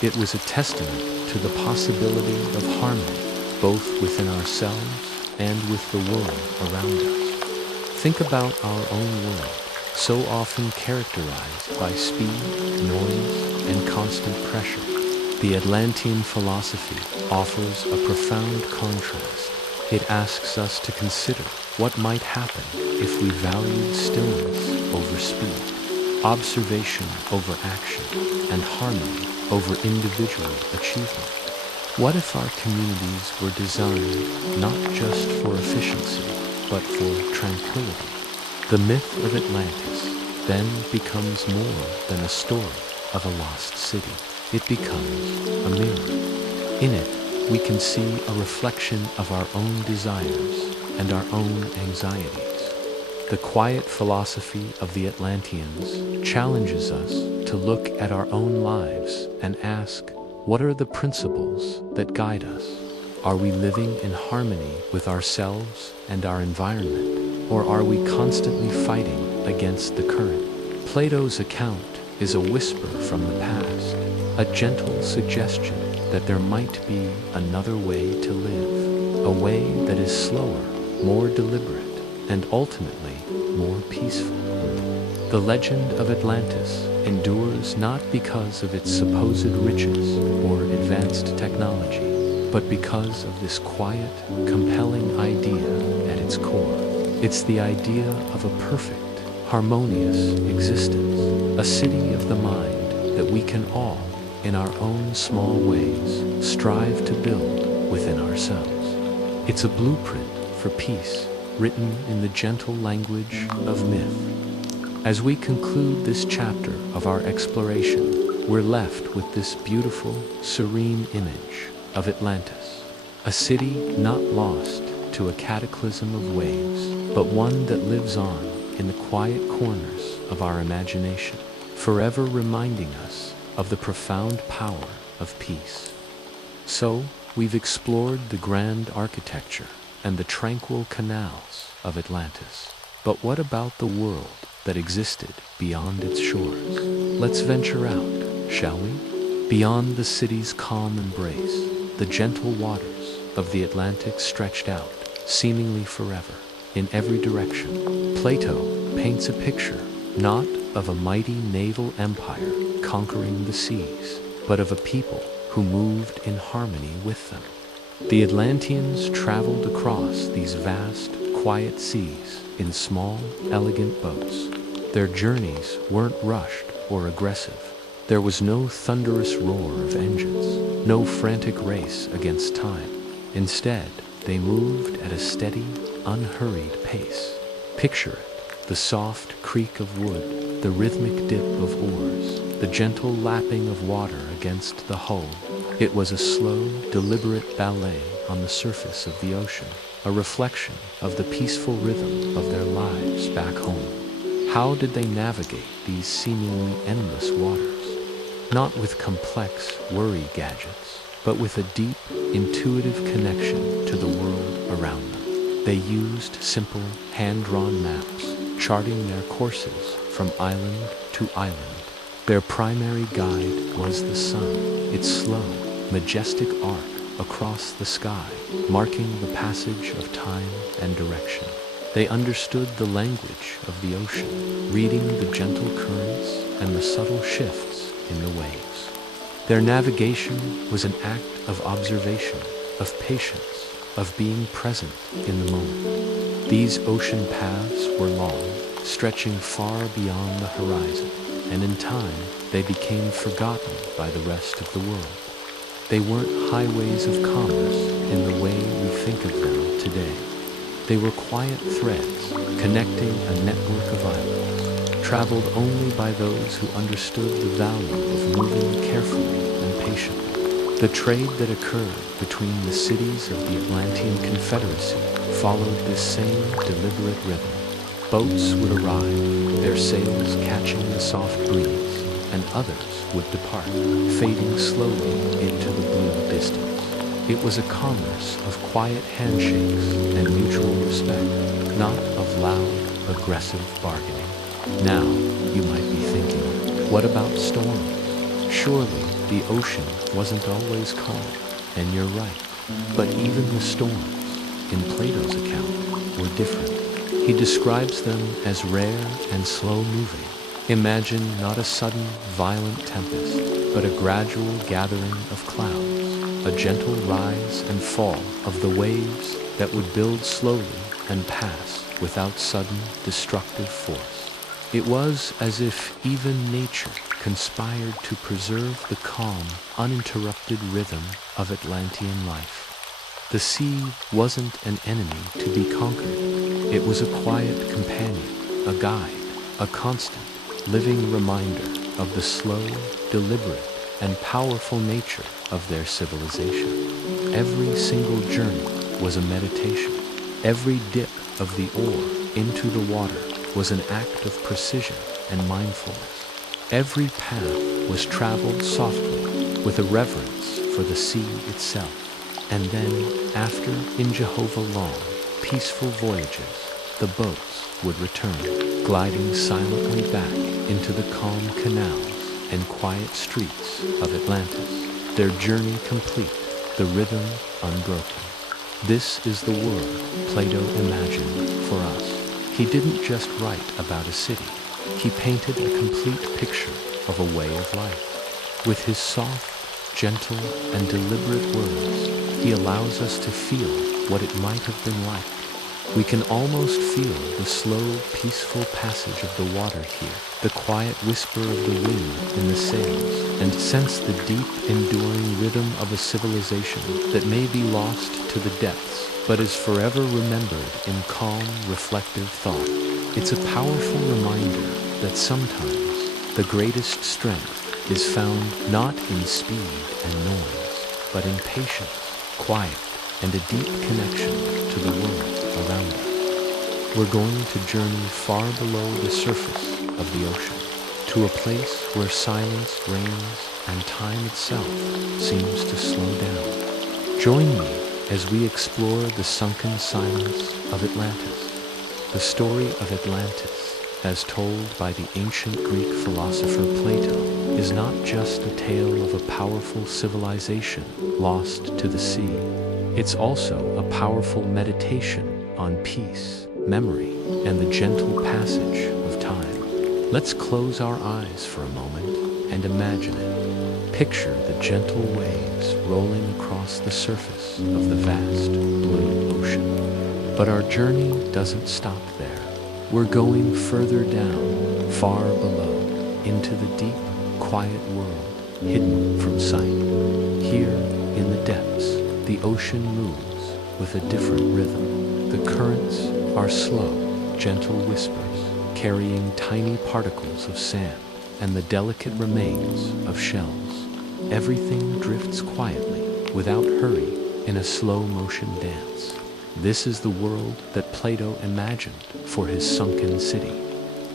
It was a testament to the possibility of harmony, both within ourselves and with the world around us. Think about our own world, so often characterized by speed, noise, and constant pressure. The Atlantean philosophy offers a profound contrast. It asks us to consider what might happen if we valued stillness over speed, observation over action, and harmony over individual achievement. What if our communities were designed not just for efficiency, but for tranquility? The myth of Atlantis then becomes more than a story of a lost city. It becomes a mirror. In it, we can see a reflection of our own desires and our own anxieties. The quiet philosophy of the Atlanteans challenges us to look at our own lives and ask, what are the principles that guide us? Are we living in harmony with ourselves and our environment, or are we constantly fighting against the current? Plato's account is a whisper from the past, a gentle suggestion that there might be another way to live, a way that is slower, more deliberate, and ultimately more peaceful. The legend of Atlantis endures not because of its supposed riches or advanced technology, but because of this quiet, compelling idea at its core. It's the idea of a perfect, harmonious existence, a city of the mind that we can all, in our own small ways, strive to build within ourselves. It's a blueprint for peace, written in the gentle language of myth. As we conclude this chapter of our exploration, we're left with this beautiful, serene image of Atlantis, a city not lost to a cataclysm of waves, but one that lives on in the quiet corners of our imagination, forever reminding us of the profound power of peace. So, we've explored the grand architecture and the tranquil canals of Atlantis. But what about the world that existed beyond its shores? Let's venture out, shall we? Beyond the city's calm embrace, the gentle waters of the Atlantic stretched out, seemingly forever, in every direction. Plato paints a picture, not of a mighty naval empire conquering the seas, but of a people who moved in harmony with them. The Atlanteans traveled across these vast, quiet seas in small, elegant boats. Their journeys weren't rushed or aggressive. There was no thunderous roar of engines, no frantic race against time. Instead, they moved at a steady, unhurried pace. Picture it, the soft creak of wood, the rhythmic dip of oars, the gentle lapping of water against the hull. It was a slow, deliberate ballet on the surface of the ocean, a reflection of the peaceful rhythm of their lives back home. How did they navigate these seemingly endless waters? Not with complex worry gadgets, but with a deep, intuitive connection to the world around them. They used simple, hand-drawn maps, charting their courses from island to island. Their primary guide was the sun, its slow, majestic arc across the sky, marking the passage of time and direction. They understood the language of the ocean, reading the gentle currents and the subtle shifts in the waves. Their navigation was an act of observation, of patience, of being present in the moment. These ocean paths were long, stretching far beyond the horizon, and in time they became forgotten by the rest of the world. They weren't highways of commerce in the way we think of them today. They were quiet threads connecting a network of islands, traveled only by those who understood the value of moving carefully and patiently. The trade that occurred between the cities of the Atlantean Confederacy followed this same deliberate rhythm. Boats would arrive, their sails catching the soft breeze, and others would depart, fading slowly into the blue distance. It was a commerce of quiet handshakes and mutual respect, not of loud, aggressive bargaining. Now, you might be thinking, what about storms? Surely the ocean wasn't always calm, and you're right. But even the storms, in Plato's account, were different. He describes them as rare and slow-moving. Imagine not a sudden, violent tempest, but a gradual gathering of clouds, a gentle rise and fall of the waves that would build slowly and pass without sudden, destructive force. It was as if even nature conspired to preserve the calm, uninterrupted rhythm of Atlantean life. The sea wasn't an enemy to be conquered. It was a quiet companion, a guide, a constant, living reminder of the slow, deliberate, and powerful nature of their civilization. Every single journey was a meditation. Every dip of the oar into the water was an act of precision and mindfulness. Every path was traveled softly, with a reverence for the sea itself. And then, after in Jehovah long, peaceful voyages, the boats would return, gliding silently back into the calm canals and quiet streets of Atlantis, their journey complete, the rhythm unbroken. This is the world Plato imagined for us. He didn't just write about a city. He painted a complete picture of a way of life. With his soft, gentle, and deliberate words, he allows us to feel what it might have been like. We can almost feel the slow, peaceful passage of the water here, the quiet whisper of the wind in the sails, and sense the deep, enduring rhythm of a civilization that may be lost to the depths, but is forever remembered in calm, reflective thought. It's a powerful reminder that sometimes the greatest strength is found not in speed and noise, but in patience, quiet, and a deep connection to the world around us. We're going to journey far below the surface of the ocean, to a place where silence reigns and time itself seems to slow down. Join me as we explore the sunken silence of Atlantis. The story of Atlantis, as told by the ancient Greek philosopher Plato, is not just a tale of a powerful civilization lost to the sea. It's also a powerful meditation on peace, memory, and the gentle passage of time. Let's close our eyes for a moment and imagine it. Picture the gentle waves rolling across the surface of the vast blue ocean. But our journey doesn't stop there. We're going further down, far below, into the deep, quiet world, hidden from sight. Here, in the depths, the ocean moves with a different rhythm. The currents are slow, gentle whispers, carrying tiny particles of sand and the delicate remains of shells. Everything drifts quietly, without hurry, in a slow-motion dance. This is the world that Plato imagined for his sunken city.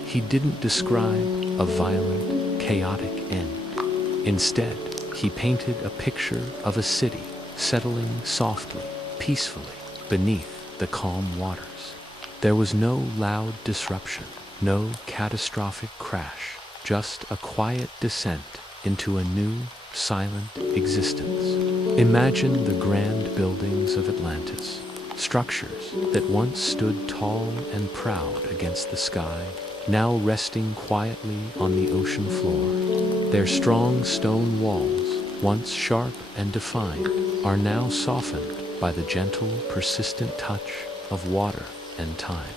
He didn't describe a violent, chaotic end. Instead, he painted a picture of a city settling softly, peacefully, beneath the calm waters. There was no loud disruption, no catastrophic crash, just a quiet descent into a new, silent existence. Imagine the grand buildings of Atlantis, structures that once stood tall and proud against the sky, now resting quietly on the ocean floor. Their strong stone walls, once sharp and defined, are now softened by the gentle, persistent touch of water and time.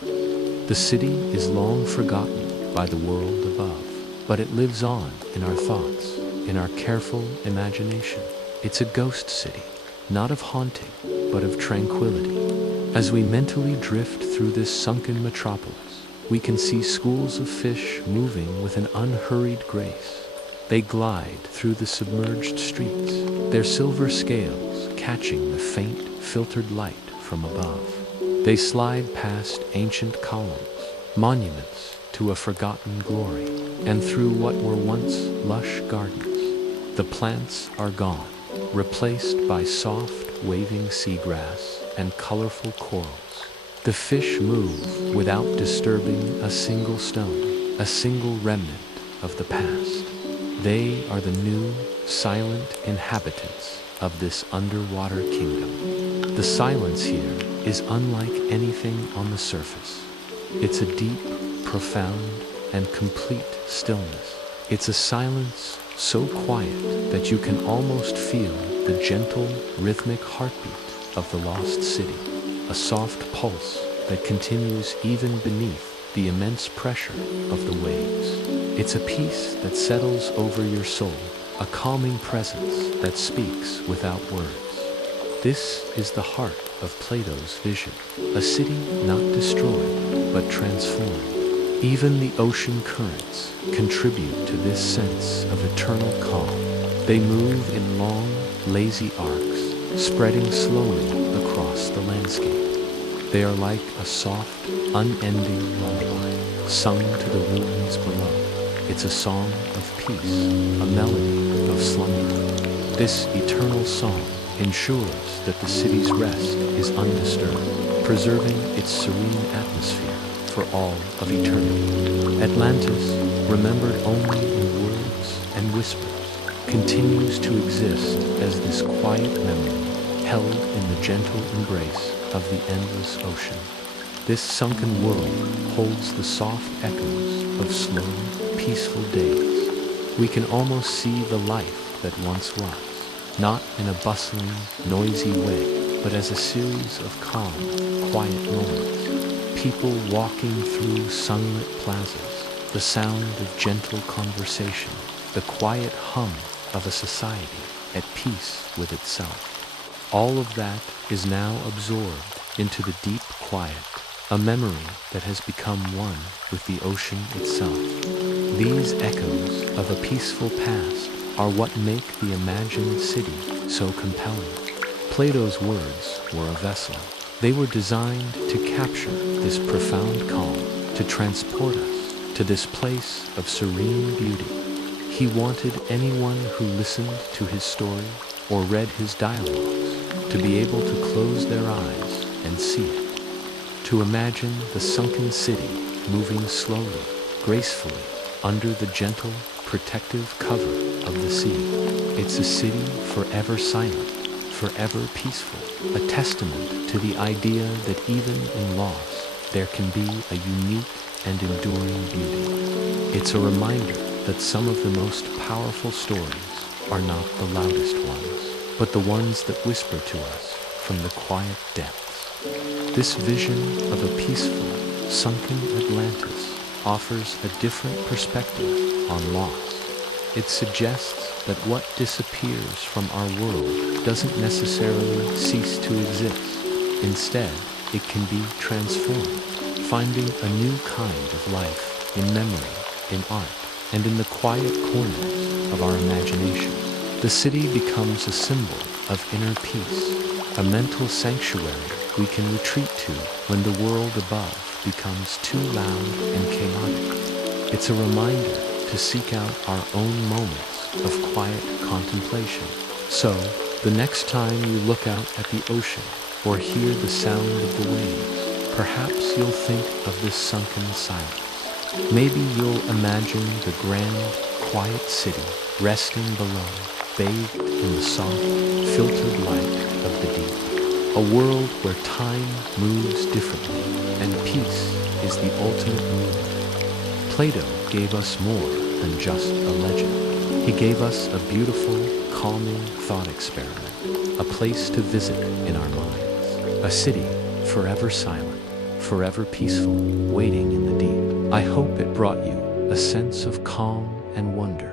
The city is long forgotten by the world above, but it lives on in our thoughts, in our careful imagination. It's a ghost city, not of haunting, but of tranquility. As we mentally drift through this sunken metropolis, we can see schools of fish moving with an unhurried grace. They glide through the submerged streets, their silver scales catching the faint, filtered light from above. They slide past ancient columns, monuments to a forgotten glory, and through what were once lush gardens. The plants are gone, replaced by soft, waving seagrass and colorful corals. The fish move without disturbing a single stone, a single remnant of the past. They are the new, silent inhabitants of this underwater kingdom. The silence here is unlike anything on the surface. It's a deep, profound, and complete stillness. It's a silence so quiet that you can almost feel the gentle, rhythmic heartbeat of the lost city, a soft pulse that continues even beneath the immense pressure of the waves. It's a peace that settles over your soul, a calming presence that speaks without words. This is the heart of Plato's vision, a city not destroyed, but transformed. Even the ocean currents contribute to this sense of eternal calm. They move in long, lazy arcs, spreading slowly across the landscape. They are like a soft, unending lullaby, sung to the ruins below. It's a song of peace, a melody of slumber. This eternal song ensures that the city's rest is undisturbed, preserving its serene atmosphere for all of eternity. Atlantis, remembered only in words and whispers, continues to exist as this quiet memory held in the gentle embrace of the endless ocean. This sunken world holds the soft echoes of slow, peaceful days. We can almost see the life that once was, not in a bustling, noisy way, but as a series of calm, quiet moments. People walking through sunlit plazas, the sound of gentle conversation, the quiet hum of a society at peace with itself. All of that is now absorbed into the deep quiet, a memory that has become one with the ocean itself. These echoes of a peaceful past are what make the imagined city so compelling. Plato's words were a vessel. They were designed to capture this profound calm, to transport us to this place of serene beauty. He wanted anyone who listened to his story or read his dialogues to be able to close their eyes and see it, to imagine the sunken city moving slowly, gracefully, under the gentle, protective cover of the sea. It's a city forever silent, forever peaceful, a testament to the idea that even in loss, there can be a unique and enduring beauty. It's a reminder that some of the most powerful stories are not the loudest ones, but the ones that whisper to us from the quiet depths. This vision of a peaceful, sunken Atlantis offers a different perspective on loss. It suggests that what disappears from our world doesn't necessarily cease to exist. Instead, it can be transformed, finding a new kind of life in memory, in art, and in the quiet corners of our imagination. The city becomes a symbol of inner peace, a mental sanctuary we can retreat to when the world above becomes too loud and chaotic. It's a reminder to seek out our own moments of quiet contemplation. So, the next time you look out at the ocean or hear the sound of the waves, perhaps you'll think of this sunken silence. Maybe you'll imagine the grand, quiet city resting below, bathed in the soft, filtered light of the deep. A world where time moves differently and peace is the ultimate meaning. Plato gave us more than just a legend. He gave us a beautiful, calming thought experiment, a place to visit in our minds, a city forever silent, forever peaceful, waiting in the deep. I hope it brought you a sense of calm and wonder.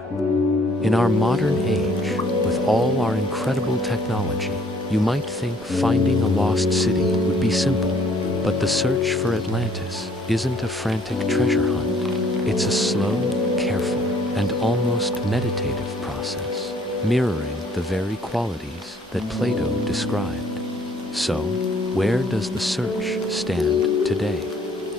In our modern age, with all our incredible technology, you might think finding a lost city would be simple, but the search for Atlantis isn't a frantic treasure hunt. It's a slow, careful, and almost meditative process, mirroring the very qualities that Plato described. So, where does the search stand today?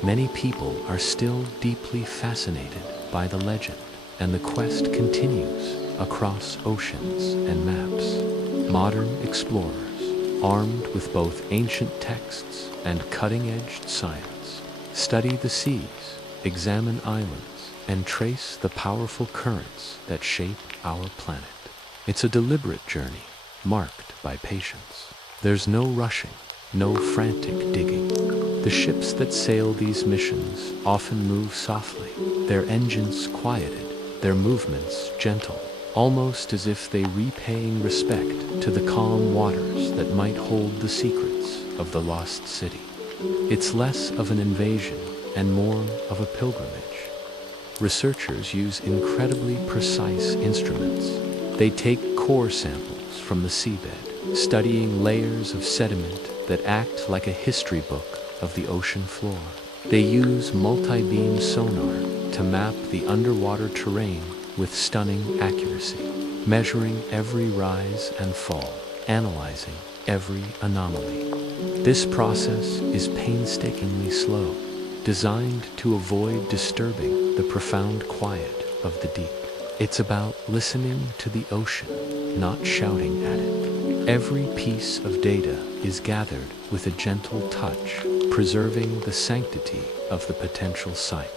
Many people are still deeply fascinated by the legend, and the quest continues across oceans and maps. Modern explorers, armed with both ancient texts and cutting-edge science, study the seas, examine islands, and trace the powerful currents that shape our planet. It's a deliberate journey, marked by patience. There's no rushing, no frantic digging. The ships that sail these missions often move softly, their engines quieted, their movements gentle, almost as if they repaying respect to the calm waters that might hold the secrets of the lost city. It's less of an invasion and more of a pilgrimage. Researchers use incredibly precise instruments. They take core samples from the seabed, studying layers of sediment that act like a history book of the ocean floor. They use multi-beam sonar to map the underwater terrain with stunning accuracy, measuring every rise and fall, analyzing every anomaly. This process is painstakingly slow, designed to avoid disturbing the profound quiet of the deep. It's about listening to the ocean, not shouting at it. Every piece of data is gathered with a gentle touch, preserving the sanctity of the potential site.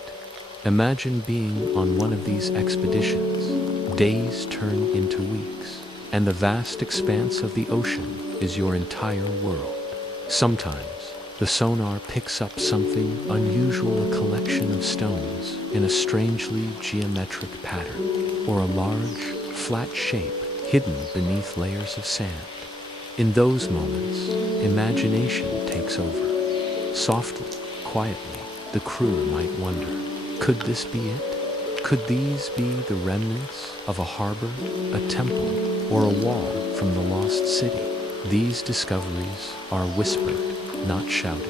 Imagine being on one of these expeditions. Days turn into weeks, and the vast expanse of the ocean is your entire world. Sometimes, the sonar picks up something unusual, a collection of stones in a strangely geometric pattern, or a large, flat shape hidden beneath layers of sand. In those moments, imagination takes over. Softly, quietly, the crew might wonder, could this be it? Could these be the remnants of a harbor, a temple, or a wall from the lost city? These discoveries are whispered, not shouted.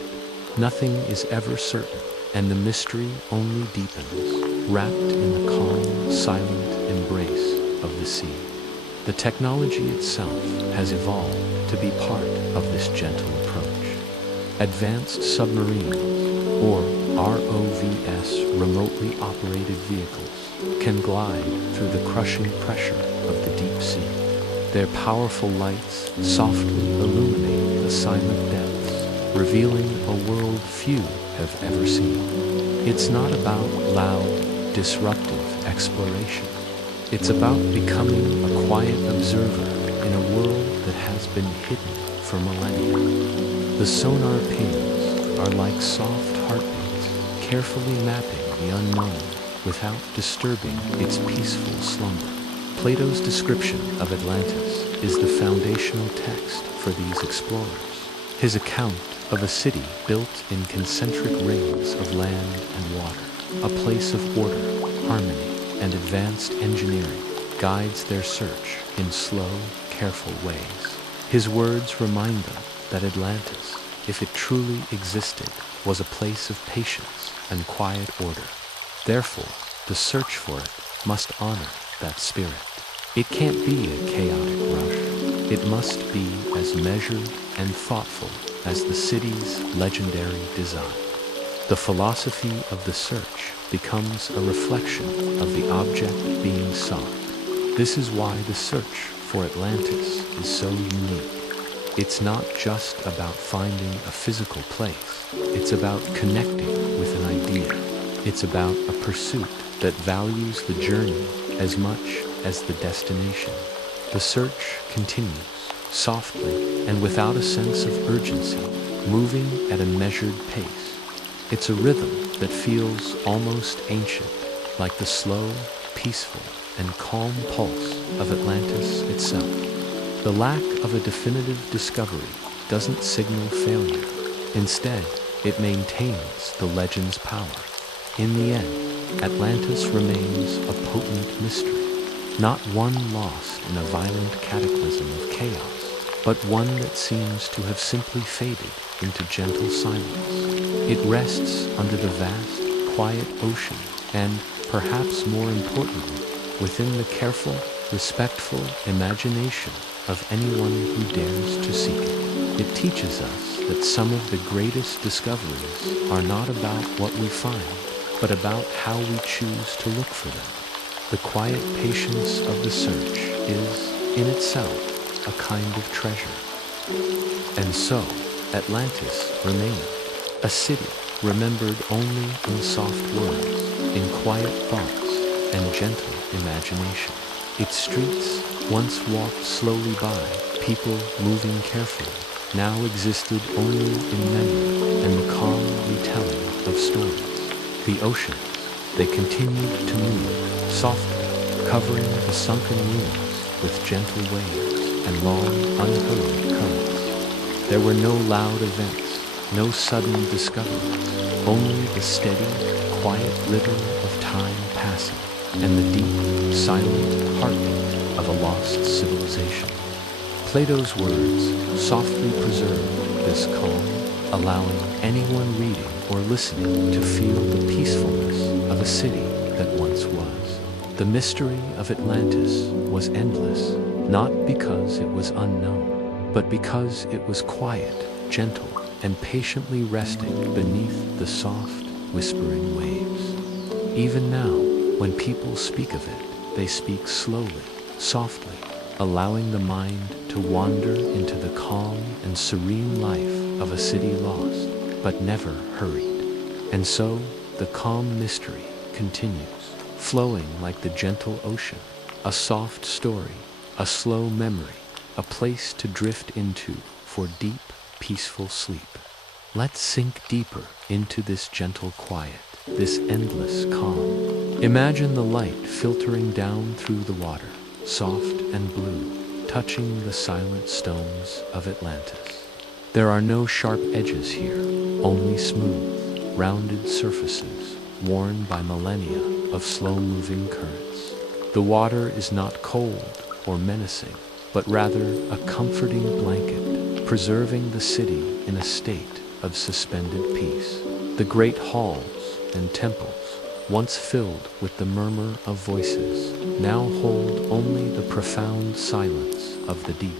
Nothing is ever certain, and the mystery only deepens, wrapped in the calm, silent embrace of the sea. The technology itself has evolved to be part of this gentle approach. Advanced submarines, or ROVs, remotely operated vehicles, can glide through the crushing pressure of the deep sea. Their powerful lights softly illuminate the silent depths, revealing a world few have ever seen. It's not about loud, disruptive exploration. It's about becoming a quiet observer in a world that has been hidden for millennia. The sonar pings are like soft heartbeats, carefully mapping the unknown without disturbing its peaceful slumber. Plato's description of Atlantis is the foundational text for these explorers. His account of a city built in concentric rings of land and water, a place of order, harmony, and advanced engineering, guides their search in slow, careful ways. His words remind them that Atlantis, if it truly existed, was a place of patience and quiet order. Therefore, the search for it must honor that spirit. It can't be a chaotic rush. It must be as measured and thoughtful as the city's legendary design. The philosophy of the search becomes a reflection of the object being sought. This is why the search for Atlantis is so unique. It's not just about finding a physical place. It's about connecting with an idea. It's about a pursuit that values the journey as much as the destination. The search continues, softly and without a sense of urgency, moving at a measured pace. It's a rhythm that feels almost ancient, like the slow, peaceful, and calm pulse of Atlantis itself. The lack of a definitive discovery doesn't signal failure. Instead, it maintains the legend's power. In the end, Atlantis remains a potent mystery, not one lost in a violent cataclysm of chaos, but one that seems to have simply faded into gentle silence. It rests under the vast, quiet ocean, and, perhaps more importantly, within the careful, respectful imagination of anyone who dares to seek it. It teaches us that some of the greatest discoveries are not about what we find, but about how we choose to look for them. The quiet patience of the search is, in itself, a kind of treasure. And so, Atlantis remained, a city remembered only in soft words, in quiet thoughts, and gentle imagination. Its streets, once walked slowly by, people moving carefully, now existed only in memory and the calm retelling of stories. The oceans, they continued to move softly, covering the sunken ruins with gentle waves and long, unhurried currents. There were no loud events, no sudden discoveries, only the steady, quiet rhythm of time passing and the deep, silent heartbeat of a lost civilization. Plato's words softly preserved this calm, allowing anyone reading or listening to feel the peacefulness of a city that once was. The mystery of Atlantis was endless, not because it was unknown, but because it was quiet, gentle, and patiently resting beneath the soft, whispering waves. Even now, when people speak of it, they speak slowly, softly, allowing the mind to wander into the calm and serene life of a city lost, but never hurried. And so, the calm mystery continues, flowing like the gentle ocean, a soft story, a slow memory, a place to drift into for deep, peaceful sleep. Let's sink deeper into this gentle quiet, this endless calm. Imagine the light filtering down through the water, soft and blue, touching the silent stones of Atlantis. There are no sharp edges here, only smooth, rounded surfaces, worn by millennia of slow-moving currents. The water is not cold or menacing, but rather a comforting blanket, preserving the city in a state of suspended peace. The great halls and temples, once filled with the murmur of voices, now hold only the profound silence of the deep.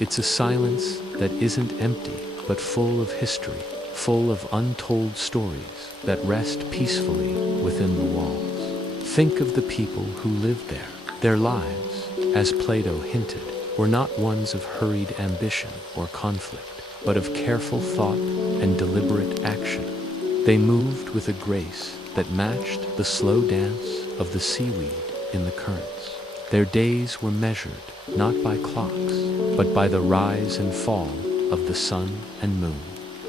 It's a silence that isn't empty, but full of history, full of untold stories that rest peacefully within the walls. Think of the people who lived there. Their lives, as Plato hinted, were not ones of hurried ambition or conflict, but of careful thought and deliberate action. They moved with a grace that matched the slow dance of the seaweed in the currents. Their days were measured not by clocks, but by the rise and fall of the sun and moon,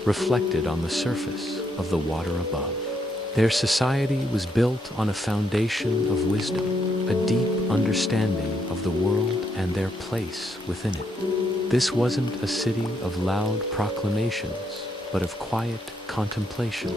reflected on the surface of the water above. Their society was built on a foundation of wisdom, a deep understanding of the world and their place within it. This wasn't a city of loud proclamations, but of quiet contemplation.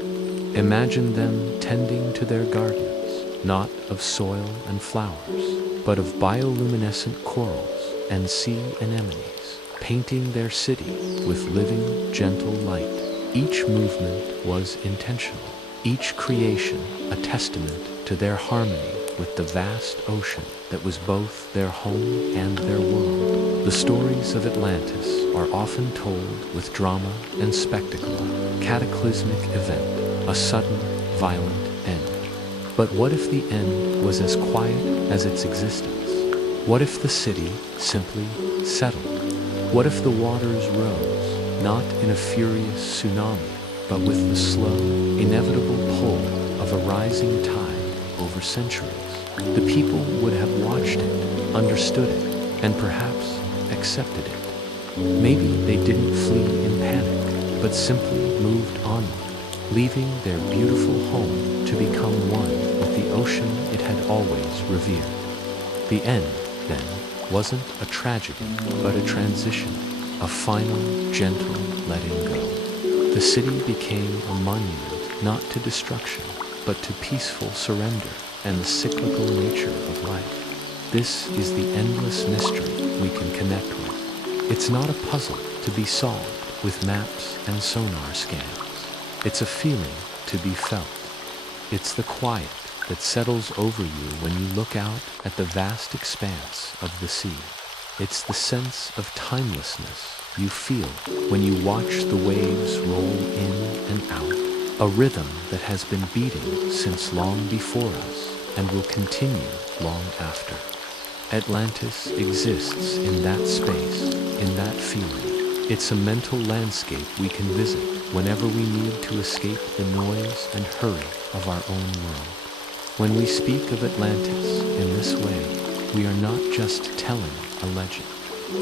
Imagine them tending to their gardens, not of soil and flowers, but of bioluminescent corals and sea anemones, painting their city with living, gentle light. Each movement was intentional, each creation a testament to their harmony with the vast ocean that was both their home and their world. The stories of Atlantis are often told with drama and spectacle, a cataclysmic event, a sudden, violent end. But what if the end was as quiet as its existence? What if the city simply settled? What if the waters rose, not in a furious tsunami, but with the slow, inevitable pull of a rising tide over centuries? The people would have watched it, understood it, and perhaps accepted it. Maybe they didn't flee in panic, but simply moved onward, leaving their beautiful home to become one with the ocean it had always revered. The end, then, wasn't a tragedy, but a transition, a final, gentle letting go. The city became a monument not to destruction, but to peaceful surrender and the cyclical nature of life. This is the endless mystery we can connect with. It's not a puzzle to be solved with maps and sonar scans. It's a feeling to be felt. It's the quiet that settles over you when you look out at the vast expanse of the sea. It's the sense of timelessness you feel when you watch the waves roll in and out, a rhythm that has been beating since long before us and will continue long after. Atlantis exists in that space, in that feeling, It's a mental landscape we can visit whenever we need to escape the noise and hurry of our own world. When we speak of Atlantis in this way, we are not just telling a legend.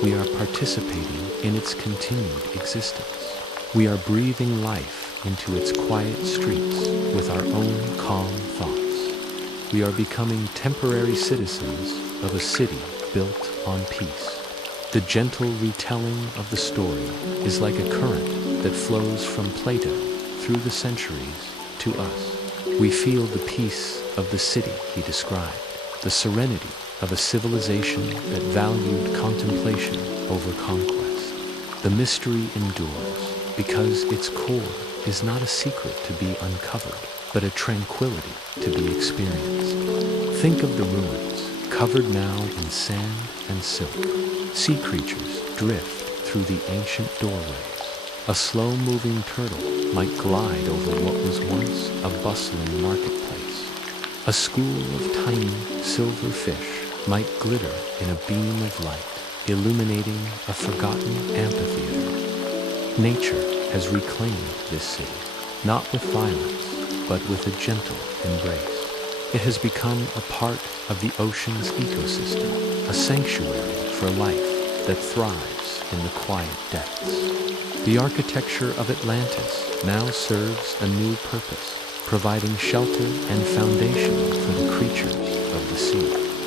We are participating in its continued existence. We are breathing life into its quiet streets with our own calm thoughts. We are becoming temporary citizens of a city built on peace. The gentle retelling of the story is like a current that flows from Plato through the centuries to us. We feel the peace of the city he described, the serenity of a civilization that valued contemplation over conquest. The mystery endures because its core is not a secret to be uncovered, but a tranquility to be experienced. Think of the ruins, covered now in sand and silk. Sea creatures drift through the ancient doorways. A slow-moving turtle might glide over what was once a bustling marketplace. A school of tiny silver fish might glitter in a beam of light, illuminating a forgotten amphitheater. Nature has reclaimed this city, not with violence, but with a gentle embrace. It has become a part of the ocean's ecosystem, a sanctuary for life that thrives in the quiet depths. The architecture of Atlantis now serves a new purpose, providing shelter and foundation for the creatures of the sea.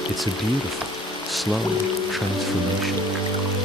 It's a beautiful, slow transformation.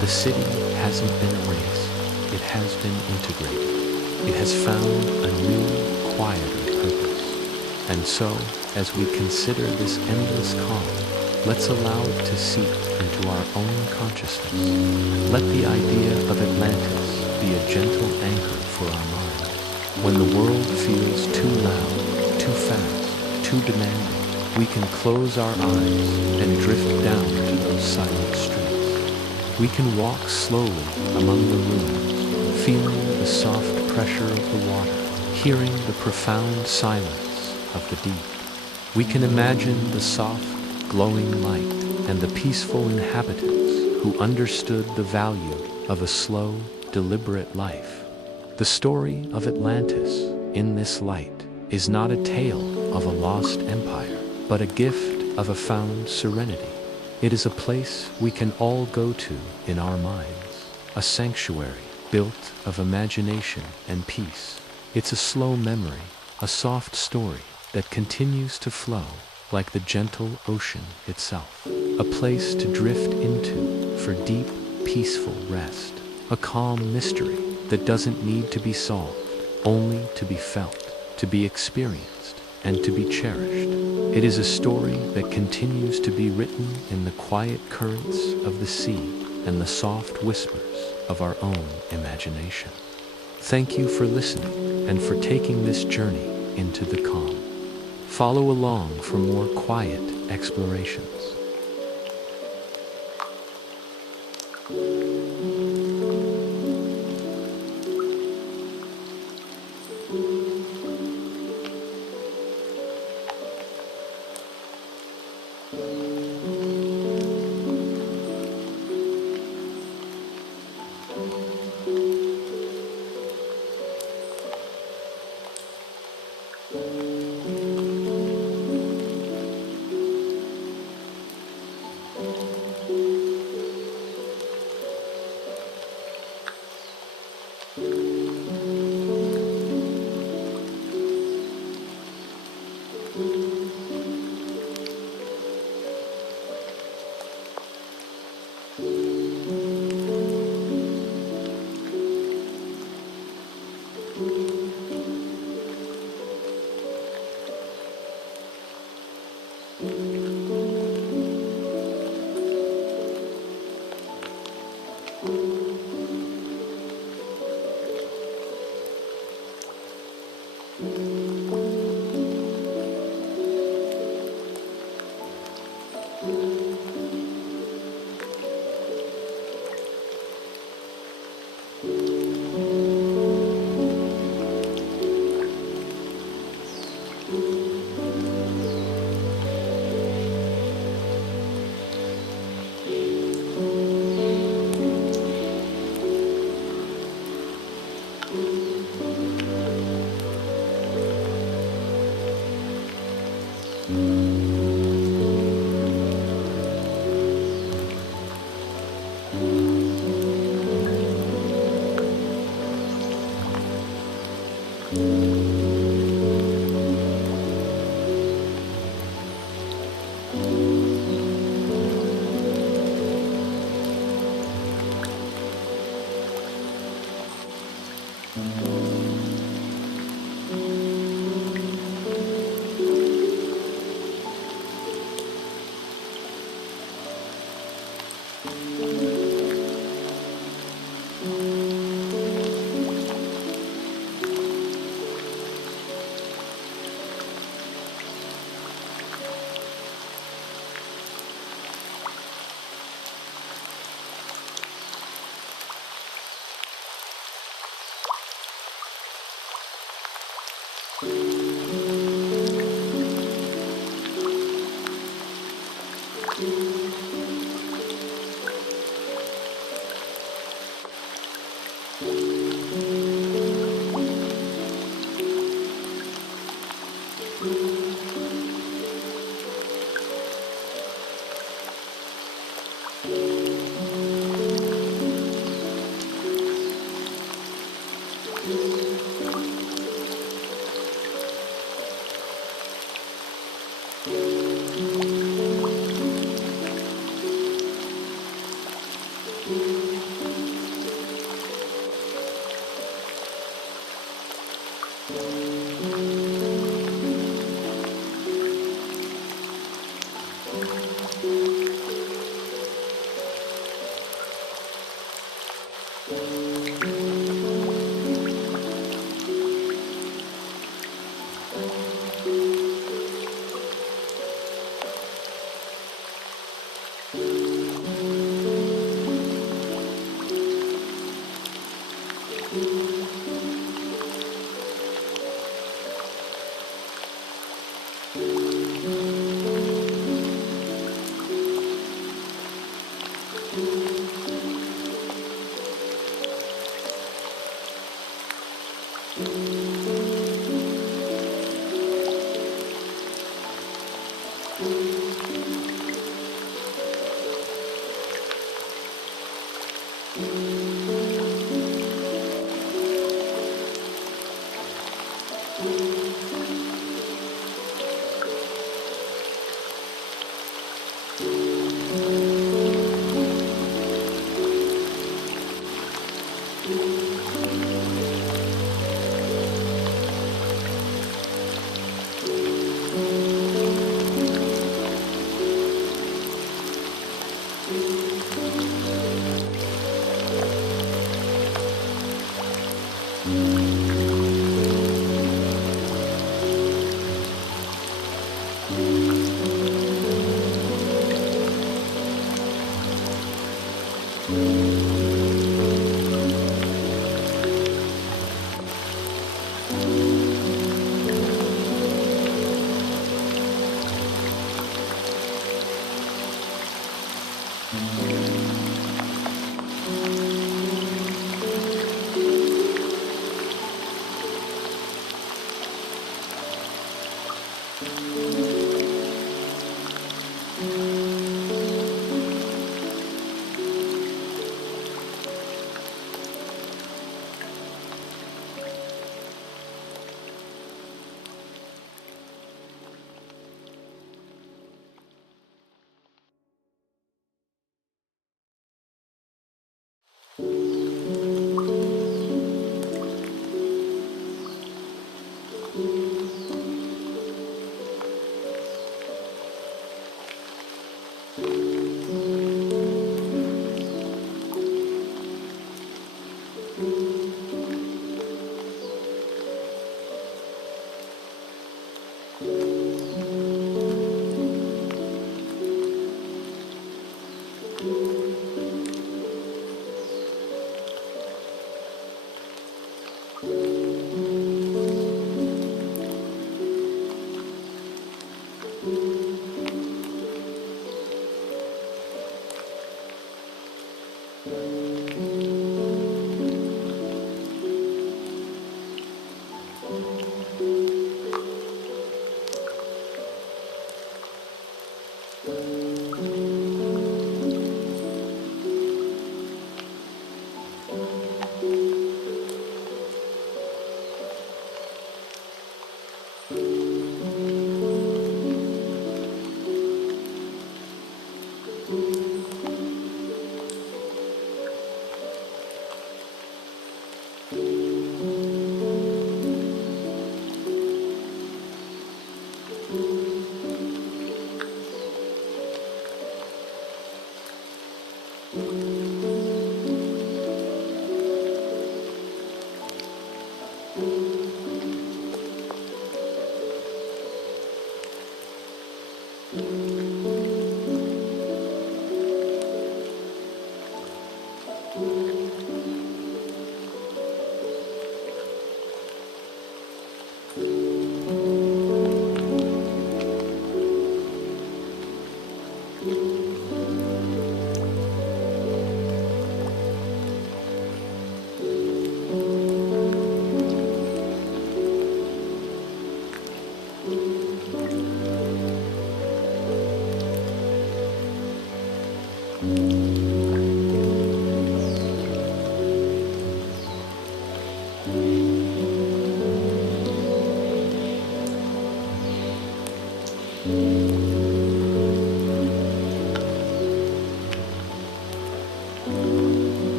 The city hasn't been erased, it has been integrated. It has found a new, quieter purpose. And so, as we consider this endless calm, let's allow it to seep into our own consciousness. Let the idea of Atlantis be a gentle anchor for our minds. When the world feels too loud, too fast, too demanding, we can close our eyes and drift down to those silent streets. We can walk slowly among the ruins, feeling the soft pressure of the water, hearing the profound silence of the deep. We can imagine the soft, glowing light and the peaceful inhabitants who understood the value of a slow, deliberate life. The story of Atlantis, in this light, is not a tale of a lost empire, but a gift of a found serenity. It is a place we can all go to in our minds, a sanctuary built of imagination and peace. It's a slow memory, a soft story that continues to flow like the gentle ocean itself, a place to drift into for deep, peaceful rest, a calm mystery that doesn't need to be solved, only to be felt, to be experienced, and to be cherished. It is a story that continues to be written in the quiet currents of the sea and the soft whispers of our own imagination. Thank you for listening and for taking this journey into the calm. Follow along for more quiet explorations.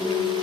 Mm-hmm.